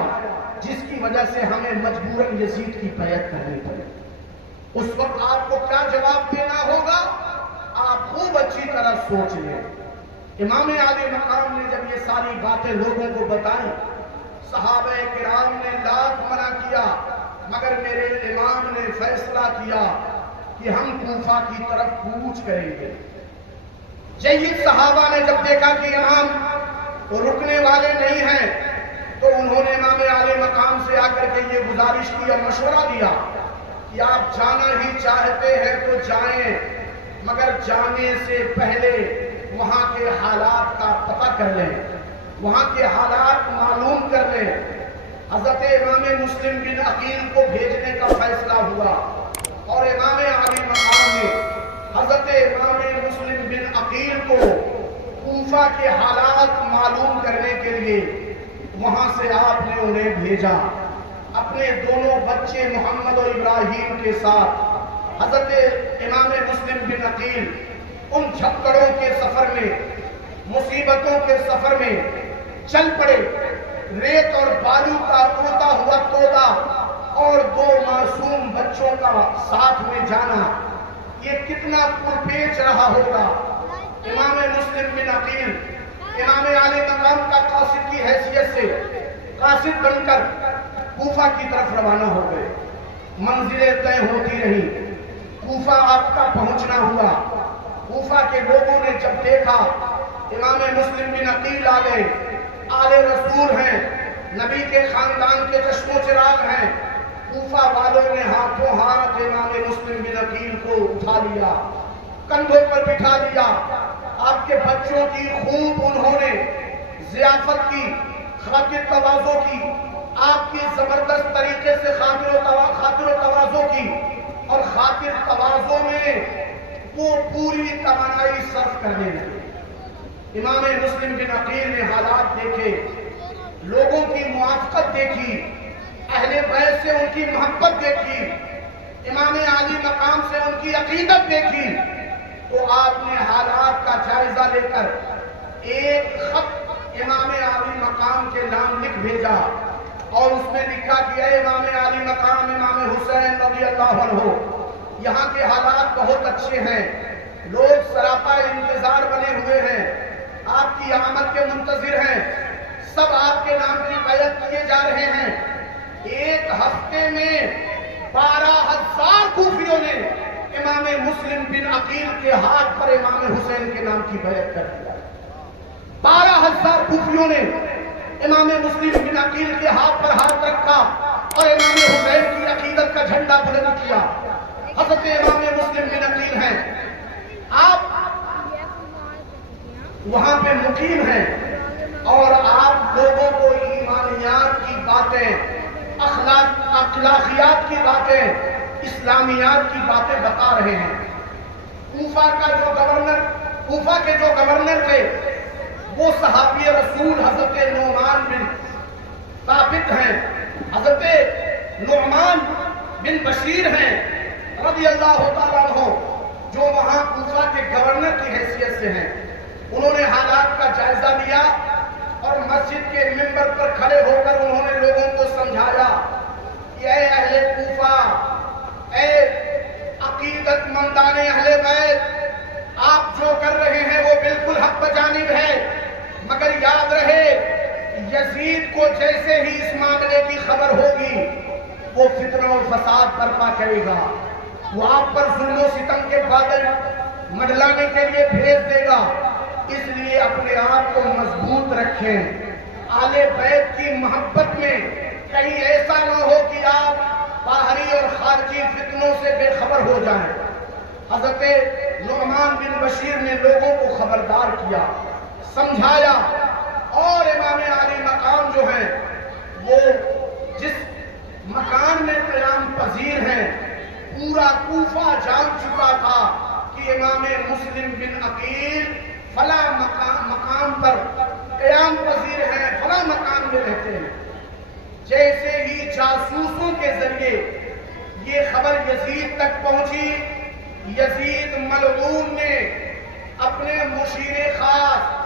جس کی وجہ سے ہمیں مجبوراً یزید کی بیعت کرنی پڑی۔ اس وقت آپ کو کیا جواب دینا ہوگا؟ آپ خوب اچھی طرح سوچ لیں۔ امام عالی مقام نے جب یہ ساری باتیں لوگوں کو بتائیں، صحابہ کرام نے لاکھ منع کیا، مگر میرے امام نے فیصلہ کیا کہ ہم کوفہ کی طرف کوچ کریں گے۔ جید صحابہ نے جب دیکھا کہ امام رکنے والے نہیں ہیں تو انہوں نے امام عالی مقام سے آ کر کے یہ گزارش کی اور مشورہ دیا کہ آپ جانا ہی چاہتے ہیں تو جائیں، مگر جانے سے پہلے وہاں کے حالات کا پتہ کر لیں، وہاں کے حالات معلوم کر لیں۔ حضرت امام مسلم بن عقیل کو بھیجنے کا فیصلہ ہوا اور امام عالی مقام نے حضرت امام مسلم بن عقیل کو کوفہ کے حالات معلوم کرنے کے لیے وہاں سے آپ نے انہیں بھیجا، اپنے دونوں بچے محمد اور ابراہیم کے ساتھ۔ حضرت امام مسلم بن عقیل ان جھکڑوں کے سفر میں، مصیبتوں کے سفر میں چل پڑے، ریت اور بالو کا اڑتا ہوا تودا اور دو معصوم بچوں کا ساتھ میں جانا، یہ کتنا پرپیچ رہا ہوگا۔ امام مسلم بن عقیل امام عالی مقام کا قاصد کی حیثیت سے قاصد بن کر کوفہ کی طرف روانہ ہو گئے۔ منزلیں طے ہوتی رہی، کوفہ آپ کا پہنچنا ہوا۔ کوفہ کے لوگوں نے جب دیکھا امام مسلم بن عقیل آ گئے، آل رسول ہیں، نبی کے خاندان کے چشم و چراغ ہیں، کوفہ والوں نے ہاتھوں ہاتھ امام مسلم بن عقیل کو اٹھا لیا، کندھوں پر بٹھا لیا، آپ کے بچوں کی خوب انہوں نے ضیافت کی، خاطر تواضع کی، آپ کی زبردست طریقے سے خاطر و تواضع کی، اور خاطر تواضع میں وہ پوری توانائی صرف کرنے لگے۔ امام مسلم بن عقیل نے حالات دیکھے، لوگوں کی موافقت دیکھی، اہل بیت سے ان کی محبت دیکھی، امام عالی مقام سے ان کی عقیدت دیکھی، تو آپ نے حالات کا جائزہ لے کر ایک خط امام عالی مقام کے نام لکھ بھیجا اور اس میں لکھا کہ اے امام عالی مقام امام حسین رضی اللہ عنہ، یہاں کے حالات بہت اچھے ہیں، لوگ سراپا انتظار بنے ہوئے ہیں، آپ کی آمد کے منتظر ہیں، سب آپ کے نام کی بیعت کیے جا رہے ہیں۔ ایک ہفتے میں 12,000 کوفیوں نے امام مسلم بن عقیل کے ہاتھ پر امام حسین کے نام کی بیعت کر دیا۔ 12,000 کوفیوں نے امام مسلم بن عقیل کے ہاتھ پر ہاتھ رکھا اور امام حسین کی عقیدت کا جھنڈا بلند کیا۔ حضرت امام مسلم بن عقیل ہیں، آپ وہاں پہ مقیم ہیں اور آپ لوگوں کو ایمانیات کی باتیں، اخلاقیات کی باتیں، اسلامیات کی باتیں بتا رہے ہیں۔ کوفہ کے جو گورنر تھے وہ صحابی رسول حضرت نعمان بن ثابت ہیں، حضرت نعمان بن بشیر ہیں رضی اللہ تعالیٰ عنہ، جو وہاں کوفہ کے گورنر کی حیثیت سے ہیں۔ انہوں نے حالات کا جائزہ لیا اور مسجد کے منبر پر کھڑے ہو کر انہوں نے لوگوں کو سمجھایا کہ اے اہل کوفہ، اے عقیدت مندان اہل بیت، آپ جو کر رہے ہیں وہ بالکل حق بجانب ہے، مگر یاد رہے یزید کو جیسے ہی اس معاملے کی خبر ہوگی وہ فتنہ و فساد برپا کرے گا، وہ آپ پر ظلم و ستم کے بادل منڈلانے کے لیے بھیج دے گا، اس لیے اپنے آپ کو مضبوط رکھیں، آل بیت کی محبت میں کہیں ایسا نہ ہو کہ آپ باہری اور خارجی فتنوں سے بے خبر ہو جائیں۔ حضرت نعمان بن بشیر نے لوگوں کو خبردار کیا، سمجھایا، اور امام علی مقام جو ہیں وہ جس مکان میں قیام پذیر ہیں، پورا کوفہ جان چکا تھا کہ امام مسلم بن عقیل فلاں مقام پر قیام پذیر ہیں، فلاں مکان میں رہتے ہیں۔ جیسے ہی جاسوسوں کے ذریعے یہ خبر یزید تک پہنچی، یزید ملعون نے اپنے مشیر خاص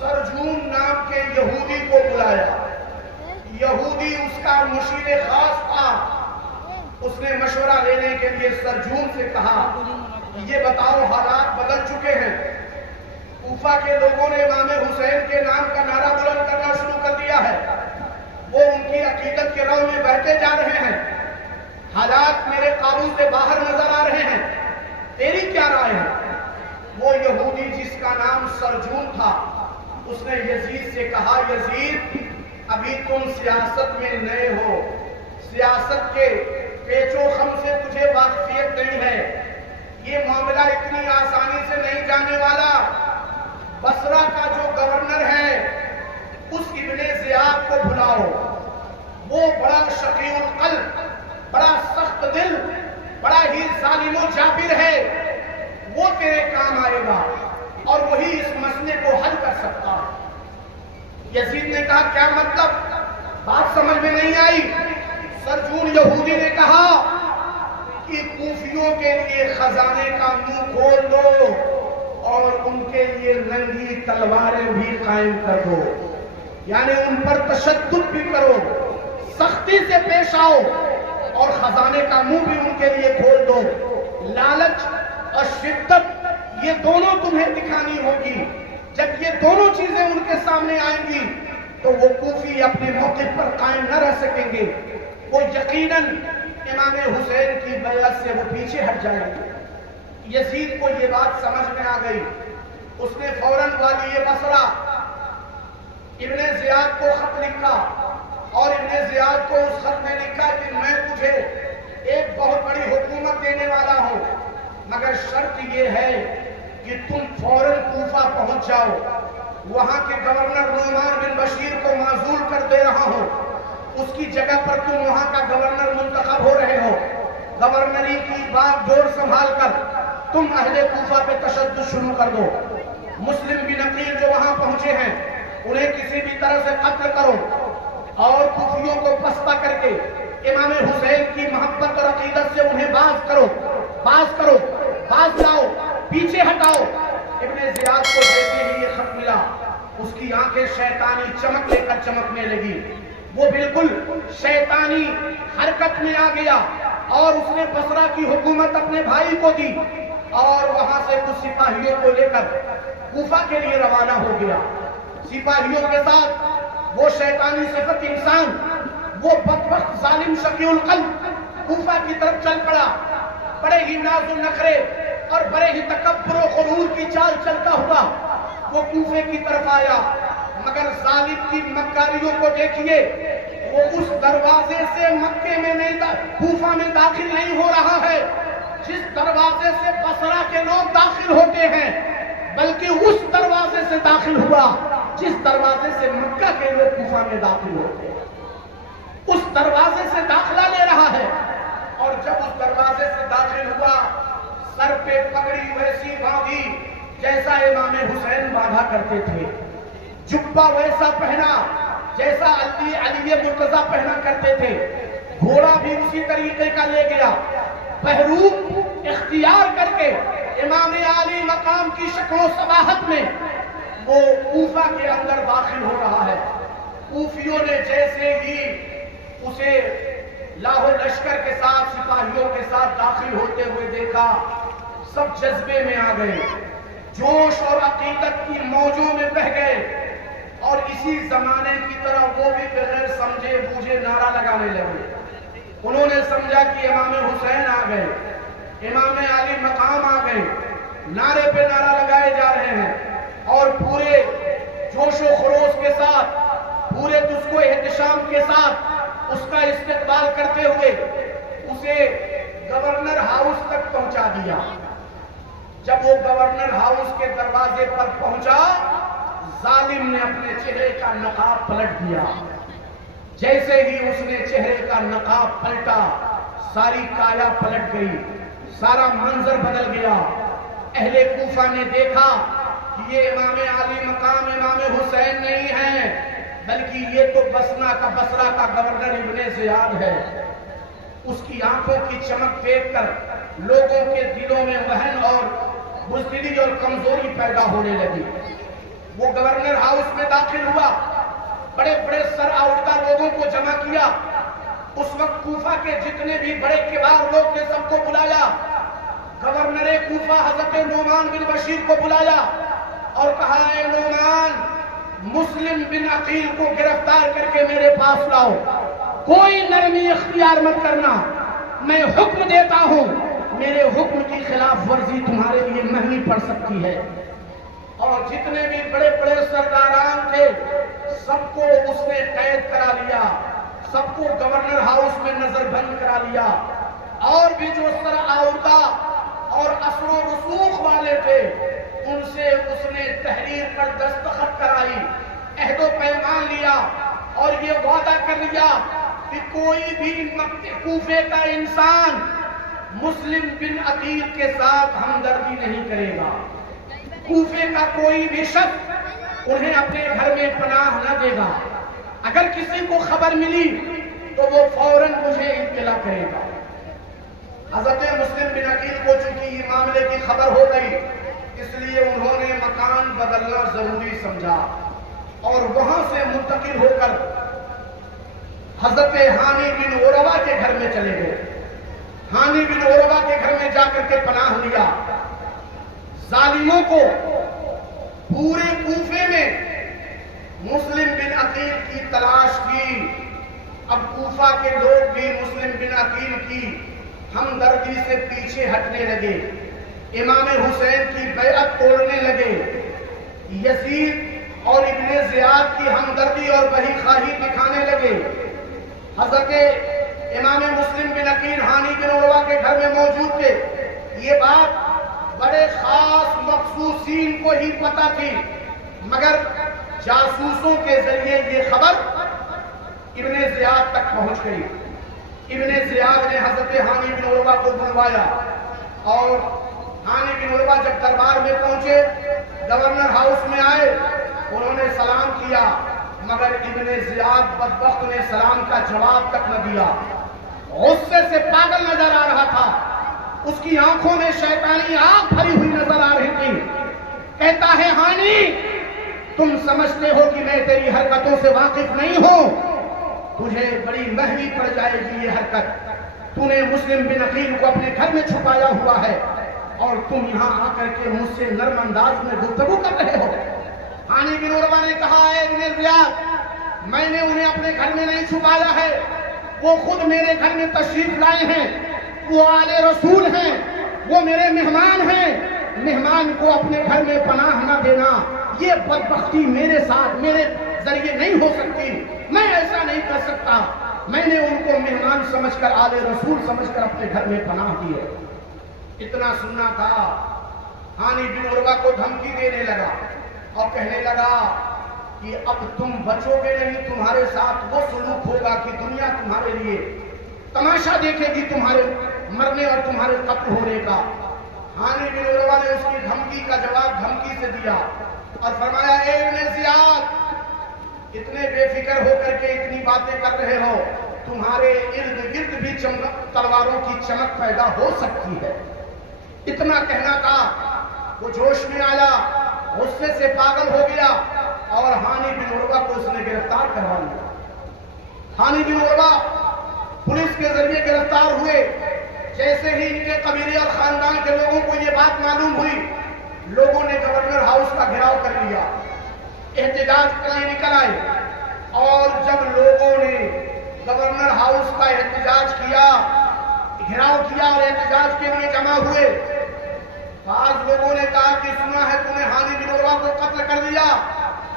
سرجون نام کے یہودی کو بلایا۔ یہودی اس کا مشیر خاص تھا۔ اس نے مشورہ لینے کے لیے سرجون سے کہا، یہ بتاؤ حالات بدل چکے ہیں، کوفہ کے لوگوں نے امام حسین کے نام کا نعرہ بلند کرنا شروع کر دیا ہے، وہ ان کی عقیدت کے رو میں بہتے جا رہے ہیں، حالات میرے قابو سے باہر نظر آ رہے ہیں، تیری کیا رائے ہے؟ وہ یہودی جس کا نام سرجون تھا، اس نے یزید سے کہا، یزید ابھی تم سیاست میں نئے ہو، سیاست کے پیچ و خم سے تجھے واقفیت نہیں ہے، یہ معاملہ اتنی آسانی سے نہیں جانے والا۔ بصرہ کا جو گورنر ہے اس ابن زیاد کو بلاؤ، وہ بڑا شقی القلب، بڑا سخت دل، بڑا ہی ظالم و جابر ہے، وہ تیرے کام آئے گا اور وہی اس مسئلے کو حل کر سکتا ہے۔ یزید نے کہا، کیا مطلب؟ بات سمجھ میں نہیں آئی۔ سرجون یہودی نے کہا کہ کوفیوں کے لیے خزانے کا منہ کھول دو اور ان کے لیے ننگی تلواریں بھی قائم کر دو، یعنی ان پر تشدد بھی کرو، سختی سے پیش آؤ اور خزانے کا منہ بھی ان کے لیے کھول دو۔ لالچ اور شدت یہ دونوں تمہیں دکھانی ہوگی۔ جب یہ دونوں چیزیں ان کے سامنے آئیں گی تو وہ کوفی اپنے موقف پر قائم نہ رہ سکیں گے، وہ یقیناً امام حسین کی بیعت سے وہ پیچھے ہٹ جائیں گے۔ یزید کو یہ بات سمجھ میں آ گئی، اس نے فوراً والی بصرہ ابن زیاد کو خط لکھا، اور ابن زیاد کو اس خط میں لکھا کہ میں تجھے ایک بہت بڑی حکومت دینے والا ہوں، مگر شرط یہ ہے کہ تم فوراً کوفہ پہنچ جاؤ، وہاں کے گورنر نعمان بن بشیر کو معزول کر دے رہا ہوں، اس کی جگہ پر تم وہاں کا گورنر منتخب ہو رہے ہو، گورنری کی بات ڈور سنبھال کر تم اہل کوفہ پہ تشدد شروع کر دو۔ مسلم بن عقیل جو وہاں پہنچے ہیں انہیں کسی بھی طرح سے قتل کرو، اور کوفیوں کو پستہ کر کے امام حسین کی محبت اور عقیدت سے انہیں باز کرو، باز لاؤ، پیچھے ہٹاؤ۔ ابن زیاد کو جیسے ہی یہ خط ملا، اس کی آنکھیں شیطانی چمک لے کر چمکنے لگی، وہ بالکل شیطانی حرکت میں آ گیا اور اس نے بصرہ کی حکومت اپنے بھائی کو دی، اور وہاں سے کچھ سپاہیوں کو لے کر کوفہ کے لیے روانہ ہو گیا۔ سپاہیوں کے ساتھ وہ شیطانی صفت انسان، وہ بدبخت ظالم شقی القلب کوفہ کی طرف چل پڑا، بڑے ہی ناز و نخرے اور بڑے ہی تکبر و غرور کی چال چلتا ہوا وہ کوفے کی طرف آیا، مگر ظالم کی مکاریوں کو دیکھیے، وہ اس دروازے سے مکے میں نہیں، کوفہ میں داخل نہیں ہو رہا ہے جس دروازے سے بصرہ کے لوگ داخل ہوتے ہیں، بلکہ اس دروازے سے داخل ہوا جس دروازے سے مکہ کے لوگ کوفہ میں داخل ہوتے ہیں، اس دروازے سے داخلہ لے رہا ہے۔ اور جب اس دروازے سے داخل ہوا، سر پہ پگڑی ویسی باندھی جیسا امام حسین باندھا کرتے تھے، جبہ ویسا پہنا جیسا علی مرتضیٰ پہنا کرتے تھے، گھوڑا بھی اسی طریقے کا لے گیا، بہروپ اختیار کر کے امام علی مقام کی شکل و صباحت میں وہ کوفہ کے اندر داخل ہو رہا ہے۔ کوفیوں نے جیسے ہی اسے لاہو لشکر کے ساتھ، سپاہیوں کے ساتھ داخل ہوتے ہوئے دیکھا، سب جذبے میں آ گئے، جوش اور عقیدت کی موجوں میں بہہ گئے، اور اسی زمانے کی طرح وہ بھی بغیر سمجھے بوجھے نعرہ لگانے لگے۔ انہوں نے سمجھا کہ امام حسین آ گئے، امام علی مقام آ گئے، نعرے پہ نعرہ لگائے جا رہے ہیں، اور پورے جوش و خروش کے ساتھ، پورے جزو احتشام کے ساتھ اس کا استقبال کرتے ہوئے اسے گورنر ہاؤس تک پہنچا دیا۔ جب وہ گورنر ہاؤس کے دروازے پر پہنچا، ظالم نے اپنے چہرے کا نقاب پلٹ دیا۔ جیسے ہی اس نے چہرے کا نقاب پلٹا، ساری کایا پلٹ گئی، سارا منظر بدل گیا۔ اہل کوفہ نے دیکھا کہ یہ امام عالی مقام امام حسین نہیں ہے، بلکہ یہ تو بصرہ کا گورنر ابن زیاد ہے۔ اس کی آنکھوں کی چمک دیکھ کر لوگوں کے دلوں میں وہن اور بزدلی اور کمزوری پیدا ہونے لگی۔ وہ گورنر ہاؤس میں داخل ہوا، بڑے بڑے سر آوردہ لوگوں کو جمع کیا۔ اس وقت کوفہ کے جتنے بھی بڑے کبار لوگ تھے سب کو بلایا۔ گورنر کوفہ حضرت نعمان بن بشیر کو بلایا اور کہا، اے نعمان، مسلم بن عقیل کو گرفتار کر کے میرے پاس لاؤ۔ کوئی نرمی اختیار مت کرنا، میں حکم دیتا ہوں، میرے حکم کی خلاف ورزی تمہارے لیے مہنگی پڑ سکتی ہے۔ اور جتنے بھی بڑے بڑے سرداران تھے سب کو اس نے قید کرا لیا، سب کو گورنر ہاؤس میں نظر بند کرا لیا۔ اور بھی جو سر آوردہ اور اثر و رسوخ والے تھے ان سے اس نے تحریر پر دستخط کرائی، عہد و پیمان لیا اور یہ وعدہ کر لیا کہ کوئی بھی کوفے کا انسان مسلم بن عقیل کے ساتھ ہمدردی نہیں کرے گا۔ کوفے کا کوئی بھی شخص انہیں اپنے گھر میں پناہ نہ دے گا۔ اگر کسی کو خبر ملی تو وہ فوراً مجھے اطلاع کرے گا۔ حضرت مسلم بن عقیل کو چونکہ یہ معاملے کی خبر ہو گئی، اس لیے انہوں نے مکان بدلنا ضروری سمجھا اور وہاں سے منتقل ہو کر حضرت ہانی بن عروہ کے گھر میں چلے گئے۔ ہانی بن عروہ کے گھر میں جا کر کے پناہ لیا۔ ظالموں کو پورے کوفے میں مسلم بن عقیل کی تلاش کی۔ اب کوفہ کے لوگ بھی مسلم بن عقیل کی ہمدردی سے پیچھے ہٹنے لگے، امام حسین کی بیعت توڑنے لگے، یزید اور ابن زیاد کی ہمدردی اور بہی خواہی دکھانے لگے۔ حضرت امام مسلم بن عقیل ہانی بن عروہ کے گھر میں موجود تھے۔ یہ بات بڑے خاص مخصوصین کو ہی پتہ تھی، مگر جاسوسوں کے ذریعے یہ خبر ابن زیاد تک پہنچ گئی۔ ابن زیاد نے حضرت ہانی بن عروہ کو بلوایا اور ہانی بن عروہ جب دربار میں پہنچے، گورنر ہاؤس میں آئے، انہوں نے سلام کیا، مگر ابن زیاد بدبخت نے سلام کا جواب تک نہ دیا۔ غصے سے پاگل نظر آ رہا تھا، اس کی آنکھوں میں شیطانی آگ بھری ہوئی نظر آ رہی تھی۔ کہتا ہے، ہانی، تم سمجھتے ہو کہ میں تیری حرکتوں سے واقف نہیں ہوں؟ تجھے بڑی مہنگی پڑ جائے گی یہ حرکت۔ تو نے مسلم بن عقیل کو اپنے گھر میں چھپایا ہوا ہے اور تم یہاں آ کر کے مجھ سے نرم انداز میں گفتگو کر رہے ہو۔ ہانی بن عروہ نے کہا، اے ابن زیاد، میں نے انہیں اپنے گھر میں نہیں چھپایا ہے، وہ خود میرے گھر میں تشریف لائے ہیں، وہ آل رسول ہیں، وہ میرے مہمان ہیں۔ مہمان کو اپنے گھر میں پناہ نہ دینا، یہ بدبختی میرے ساتھ میرے ذریعے نہیں ہو سکتی، میں ایسا نہیں کر سکتا۔ میں نے ان کو مہمان سمجھ کر، آل رسول سمجھ کر اپنے گھر میں پناہ دی ہے۔ اتنا سننا تھا، ہانی بن عروہ کو دھمکی دینے لگا اور کہنے لگا کہ اب تم بچو گے نہیں، تمہارے ساتھ وہ سلوک ہوگا کہ دنیا تمہارے لیے تماشا دیکھے گی تمہارے مرنے اور تمہارے قتل ہونے کا۔ ہانی بن عروہ نے اس کی دھمکی کا جواب دھمکی سے دیا اور فرمایا، اے ابن زیاد، اتنے بے فکر ہو کر کے اتنی باتیں کر رہے ہو، تمہارے ارد گرد بھی تلواروں کی چمک پیدا ہو سکتی ہے۔ اتنا کہنا تھا، وہ جوش میں آیا، غصے سے پاگل ہو گیا اور ہانی بن عروہ کو اس نے گرفتار کروا لیا۔ ہانی بن عروہ پولیس کے ذریعے گرفتار ہوئے۔ جیسے ہی ان کے قبیلے اور خاندان کے لوگوں کو یہ بات معلوم ہوئی، لوگوں نے گورنر ہاؤس کا گھیراؤ کر لیا، احتجاج کرنے نکل آئے۔ اور جب لوگوں نے گورنر ہاؤس کا احتجاج کیا، گھیراؤ کیا اور احتجاج کے لیے جمع ہوئے، بعض لوگوں نے کہا کہ سنا ہے تمہیں ہانی بن عروہ کو قتل کر دیا.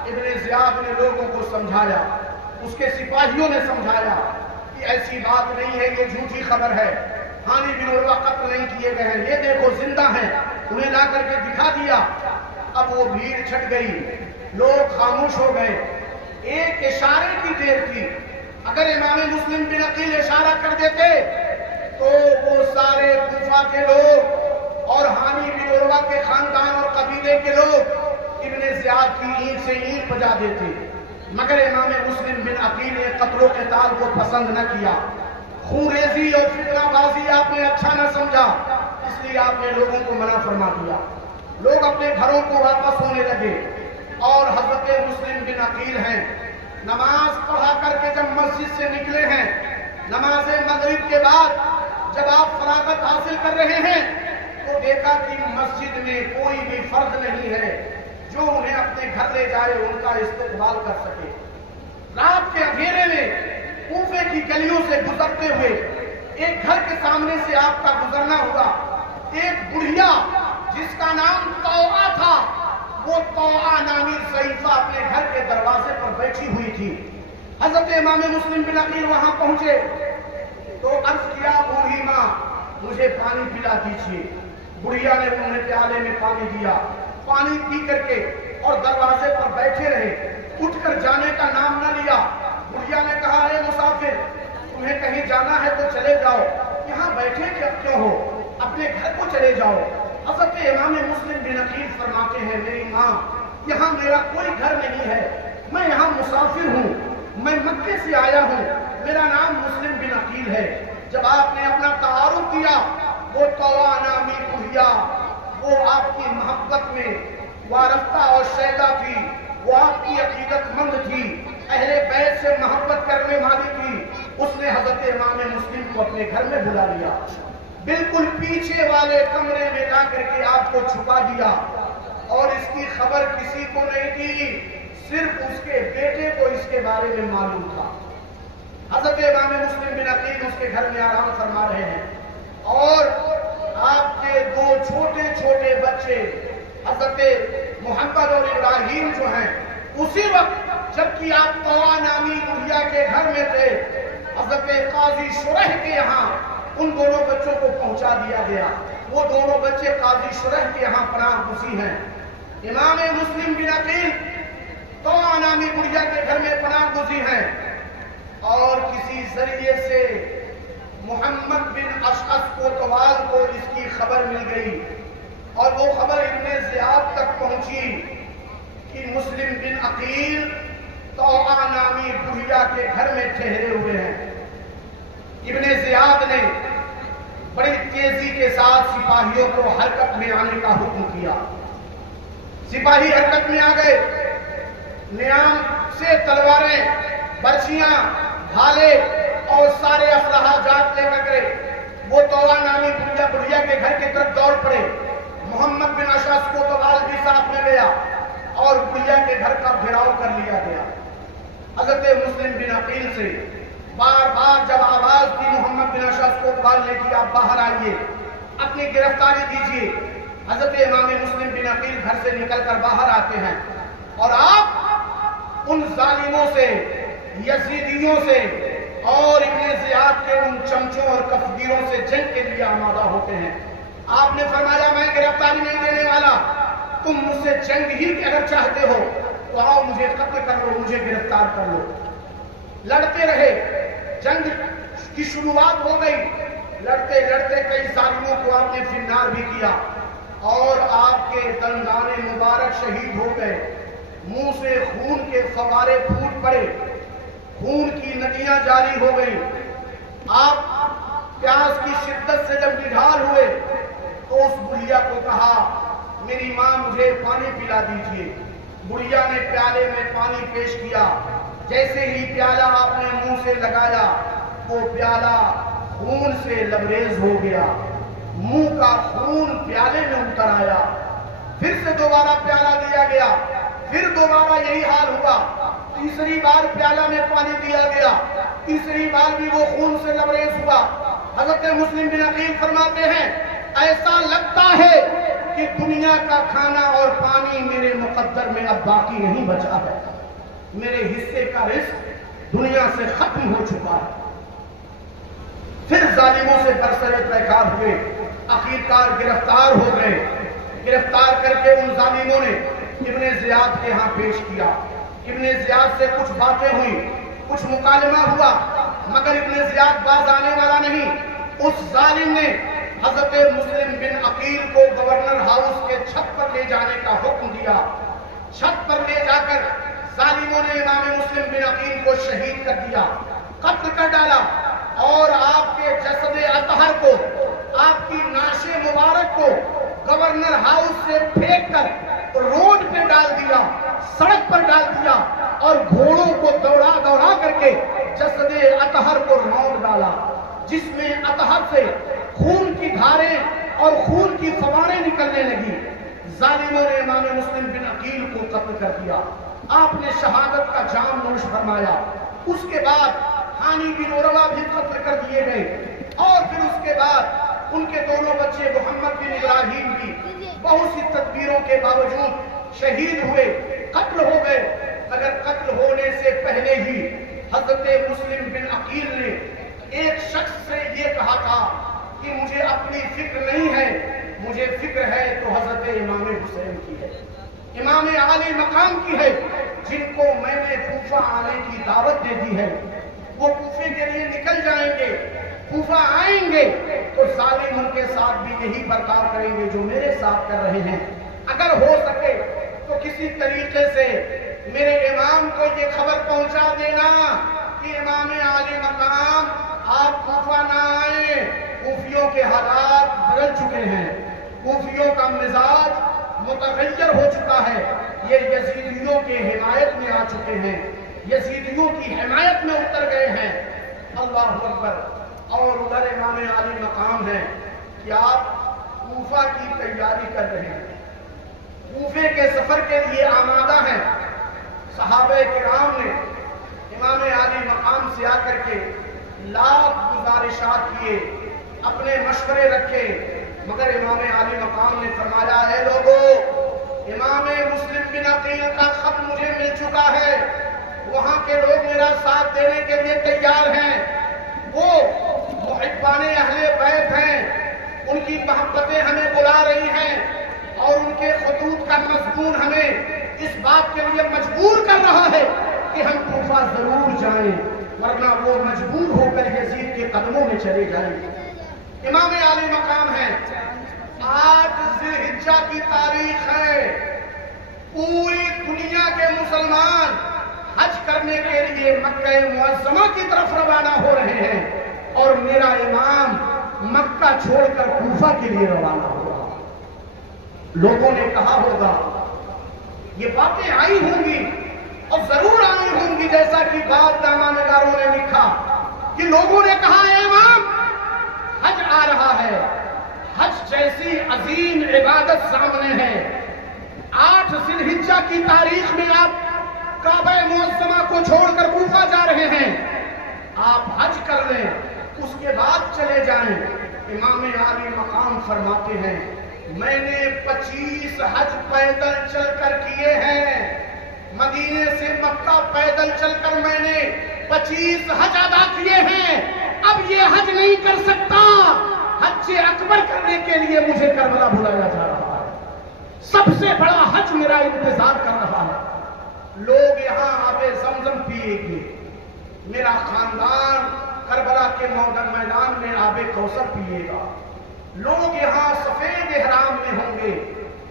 ابن زیاد نے لوگوں کو سمجھایا, اس کے سپاہیوں نے سمجھایا کہ ایسی بات نہیں ہے, یہ جھوٹی خبر ہے, ہانی بن عروہ قتل نہیں کیے گئے ہیں, یہ دیکھو زندہ ہیں. انہیں لا کر کے دکھا دیا. اب وہ بھیڑ چھٹ گئی, لوگ خاموش ہو گئے. ایک اشارے کی دیر تھی, اگر امام مسلم بن عقیل اشارہ کر دیتے تو وہ سارے کوفہ کے لوگ اور ہانی بن عروہ کے خاندان اور قبیلے کے لوگ ابن زیاد کی اینٹ سے اینٹ بجا دیتے. مگر امام مسلم بن عقیل نے قتل و قتال کو پسند نہ کیا. خونریزی اور فتنہ بازی آپ نے اچھا نہ سمجھا, اس لیے آپ نے لوگوں کو منع فرما دیا. لوگ اپنے گھروں کو واپس ہونے لگے. اور حضرت مسلم بن عقیل ہیں, نماز پڑھا کر کے جب مسجد سے نکلے ہیں, نماز مغرب کے بعد جب آپ فراغت حاصل کر رہے ہیں تو دیکھا کہ مسجد میں کوئی بھی فرد نہیں ہے جو انہیں اپنے گھر لے جائے, ان کا استقبال کر سکے. رات کے اندھیرے میں کوفے کی گلیوں سے گزرتے ہوئے ایک گھر کے سامنے سے آپ کا گزرنا ہوا. ایک بڑھیا جس کا نام توعہ تھا, وہ توعہ نامی ضعیفہ اپنے گھر کے دروازے پر بیٹھی ہوئی تھی. حضرت امام مسلم بن عقیل وہاں پہنچے تو عرض کیا, بوڑھی ماں مجھے پانی پلا دیجیے. بڑھیا نے انہیں پیالے میں پانی دیا. پانی پی کر کے اور دروازے پر بیٹھے رہے, اٹھ کر جانے کا نام نہ لیا. بڑھیا نے کہا, اے مسافر, تمہیں کہیں جانا ہے تو چلے جاؤ, یہاں بیٹھے کیوں ہو, اپنے گھر کو چلے جاؤ. حضرت امام مسلم بن عقیل فرماتے ہیں, میری ماں یہاں میرا کوئی گھر نہیں ہے, میں یہاں مسافر ہوں, میں مکے سے آیا ہوں, میرا نام مسلم بن عقیل ہے. جب آپ نے اپنا تعارف دیا, وہ توعہ نامی بڑھیا, وہ آپ کی محبت میں وارفتہ اور شیدا تھی, وہ آپ کی عقیدت مند تھی, اہل بیت سے محبت کرنے والی تھی. اس نے حضرت امام مسلم کو اپنے گھر میں بلا لیا, بالکل پیچھے والے کمرے میں لا کر کے آپ کو چھپا دیا, اور اس کی خبر کسی کو نہیں دی, صرف اس کے بیٹے کو اس کے بارے میں معلوم تھا. حضرت امام مسلم بن عقیل اس کے گھر میں آرام فرما رہے ہیں, اور آپ کے دو چھوٹے چھوٹے بچے حضرت محمد اور ابراہیم جو ہیں, اسی وقت جبکہ آپ توعہ نامی بڑھیا کے گھر میں تھے, حضرت قاضی شرح کے یہاں ان دونوں بچوں کو پہنچا دیا گیا. وہ دونوں بچے قاضی شرح کے یہاں پناہ گزین ہیں. امام مسلم بن عقیل توعہ نامی بڑھیا کے گھر میں پناہ گزین ہیں, اور کسی ذریعے سے محمد بن اشعث کوتوال کو اس کی خبر مل گئی, اور وہ خبر ابن زیاد تک پہنچی کہ مسلم بن عقیل توعہ نامی بڑھیا کے گھر میں ٹھہرے ہوئے ہیں. ابن زیاد نے بڑی تیزی کے ساتھ سپاہیوں کو حرکت میں آنے کا حکم کیا. سپاہی حرکت میں آ گئے, نیام سے تلواریں, برچیاں, بھالے اور سارے اسلحہ جات لے کر گئے. وہ توعہ نامی بڑھیا کے گھر کی طرف دوڑ پڑے. محمد بن اشعث کوتوال بھی ساتھ میں گیا, اور بڑھیا کے گھر کا گھیراؤ کر لیا گیا. حضرت مسلم بن عقیل سے بار بار جب آواز دی محمد بن اشعث کوتوال نے کہ آپ باہر آئیے, اپنی گرفتاری دیجیے, حضرت امام مسلم بن عقیل گھر سے نکل کر باہر آتے ہیں, اور آپ ان ظالموں سے, یزیدیوں سے اور ابن زیاد کے ان چمچوں اور کفگیروں سے جنگ کے لیے آمادہ ہوتے ہیں. آپ نے فرمایا, میں گرفتاری نہیں دینے والا, تم مجھ سے جنگ ہی اگر چاہتے ہو تو آؤ مجھے قتل کر لو, مجھے گرفتار کر لو. لڑتے رہے, جنگ کی شروعات ہو گئی. لڑتے لڑتے کئی ظالموں کو آپ نے فنار بھی کیا, اور آپ کے دندان مبارک شہید ہو گئے. منہ سے خون کے فوارے پھوٹ پڑے, خون کی ندیاں جاری ہو گئی. آپ پیاس کی شدت سے جب نڈھال ہوئے تو اس بڑھیا کو کہا, میری ماں مجھے پانی پلا دیجیے. بڑھیا نے پیالے میں پانی پیش کیا. جیسے ہی پیالہ آپ نے منہ سے لگایا, وہ پیالہ خون سے لبریز ہو گیا, منہ کا خون پیالے میں اتر آیا. پھر سے دوبارہ پیالہ دیا گیا, پھر دوبارہ یہی حال ہوا. تیسری بار پیالہ میں پانی دیا گیا, تیسری بار بھی وہ خون سے لبریز ہوا. حضرت مسلم بن عقیل فرماتے ہیں, ایسا لگتا ہے کہ دنیا کا کھانا اور پانی میرے مقدر میں اب باقی نہیں بچا ہے، میرے حصے کا رزق دنیا سے ختم ہو چکا ہے۔ پھر ظالموں سے برسر پیکار ہوئے، آخرکار گرفتار ہو گئے۔ گرفتار کر کے ان ظالموں نے ابن زیاد کے ہاں پیش کیا۔ ابن زیاد سے کچھ باتیں ہوئی، کچھ مکالمہ ہوا، مگر ابن زیاد باز آنے والا نہیں۔ اس ظالم نے حضرت مسلم بن عقیل کو گورنر ہاؤس کے چھت پر لے جانے کا حکم دیا۔ چھت پر لے جا کر ظالموں نے امام مسلم بن عقیل کو شہید کر دیا، قتل کر ڈالا، اور آپ کے جسد اطہر کو، آپ کی نعش مبارک کو گورنر ہاؤس سے پھینک کر روڈ پہ ڈال دیا، سڑک پر ڈال دیا، اور گھوڑوں کو دوڑا دوڑا کر کے جسد اطہر کو رونڈ ڈالا، جس میں اطہر سے خون کی دھاریں اور خون کی فواریں نکلنے لگی۔ ظالموں نے امام مسلم بن عقیل کو قتل کر دیا۔ آپ نے شہادت کا جام نوش فرمایا۔ اس کے بعد ہانی بن عروہ بھی قتل کر دیے گئے، اور پھر اس کے بعد ان کے دونوں بچے محمد بن ابراہیم بھی بہت سی تدبیروں کے باوجود شہید ہوئے، قتل ہو گئے۔ مگر قتل ہونے سے پہلے ہی حضرت مسلم بن عقیل نے ایک شخص سے یہ کہا تھا کہ مجھے اپنی فکر نہیں ہے، مجھے فکر ہے تو حضرت امام حسین کی ہے، امام عالی مقام کی ہے، جن کو میں نے کوفہ آنے کی دعوت دے دی ہے۔ وہ کوفے کے لیے نکل جائیں گے، کوفہ آئیں گے تو ظالم ان کے ساتھ بھی یہی برتاؤ کریں گے جو میرے ساتھ کر رہے ہیں۔ اگر ہو سکے تو کسی طریقے سے میرے امام کو یہ خبر پہنچا دینا کہ امام عالی مقام آپ کوفہ نہ آئیں، کوفیوں کے حالات بدل چکے ہیں، کوفیوں کا مزاج متغیر ہو چکا ہے، یہ یزیدیوں کے حمایت میں آ چکے ہیں، یزیدیوں کی حمایت میں اتر گئے ہیں۔ اللہ اکبر۔ اور ادھر امام عالی مقام ہے کہ آپ کوفہ کی تیاری کر رہے ہیں، کوفے کے سفر کے لیے آمادہ ہیں۔ صحابہ کرام نے امام عالی مقام سے آ کر کے لاکھ گزارشات کیے، اپنے مشورے رکھے، مگر امام عالی مقام نے فرمایا، اے لوگو، امام مسلم بن عقیل کا خط مجھے مل چکا ہے، وہاں کے لوگ میرا ساتھ دینے کے لیے تیار ہیں، وہ محبان اہل بیت ہیں، ان کی محبتیں ہمیں بلا رہی ہیں، اور ان کے خطوط کا مضمون ہمیں اس بات کے لیے مجبور کر رہا ہے کہ ہم کوفہ ضرور جائیں، ورنہ وہ مجبور ہو کر یزید کے قدموں میں چلے جائیں گے۔ امام عالی مقام ہے، 8 ذی الحجہ کی تاریخ ہے، پوری دنیا کے مسلمان حج کرنے کے لیے مکہ معظمہ کی طرف روانہ ہو رہے ہیں، اور میرا امام مکہ چھوڑ کر کوفہ کے لیے روانہ ہو رہا۔ لوگوں نے کہا ہوگا، یہ باتیں آئی ہوں گی اور ضرور آئی ہوں گی، جیسا کہ بعض نامہ نگاروں نے لکھا کہ لوگوں نے کہا، اے امام، حج آ رہا ہے، حج جیسی عظیم عبادت سامنے ہے، 8 ذی الحجہ کی تاریخ میں آپ کعبہ معظمہ کو چھوڑ کر کوفہ جا رہے ہیں، آپ حج کر لیں، اس کے بعد چلے جائیں۔ امام عالی مقام فرماتے ہیں، میں نے 25 حج پیدل چل کر کیے ہیں، مدینے سے مکہ پیدل چل کر میں نے 25 حج ادا کیے ہیں، اب یہ حج نہیں کر سکتا، حج اکبر کرنے کے لیے مجھے کربلا بلایا جا رہا ہے، سب سے بڑا حج میرا انتظار کر رہا ہے، لوگ یہاں آب زمزم پیئے گے، میرا خاندان کربلا کے میدان میں آب کوثر پیے گا، لوگ یہاں سفید احرام میں ہوں گے،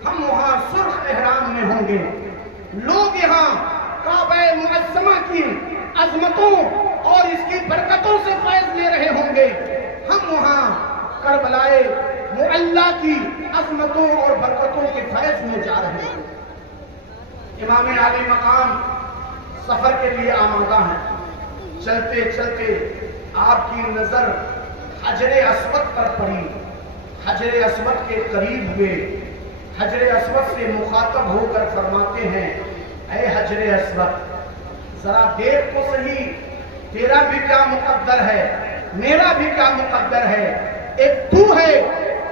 ہم وہاں سرخ احرام میں ہوں گے، لوگ یہاں کعبہ معظمہ کی عظمتوں اور اس کی برکتوں سے فیض لے رہے ہوں گے، ہم وہاں کربلائے معلی کی عظمتوں اور برکتوں کے فیض میں جا رہے ہیں۔ امام عالی مقام سفر کے لیے آمادہ ہیں، چلتے چلتے آپ کی نظر حجر اسود پر پڑی، حجر اسود کے قریب ہوئے، حجر اسود سے مخاطب ہو کر فرماتے ہیں، اے حجر اسود، ذرا دیکھ تو صحیح، تیرا بھی کیا مقدر ہے، میرا بھی کیا مقدر ہے، ایک تو ہے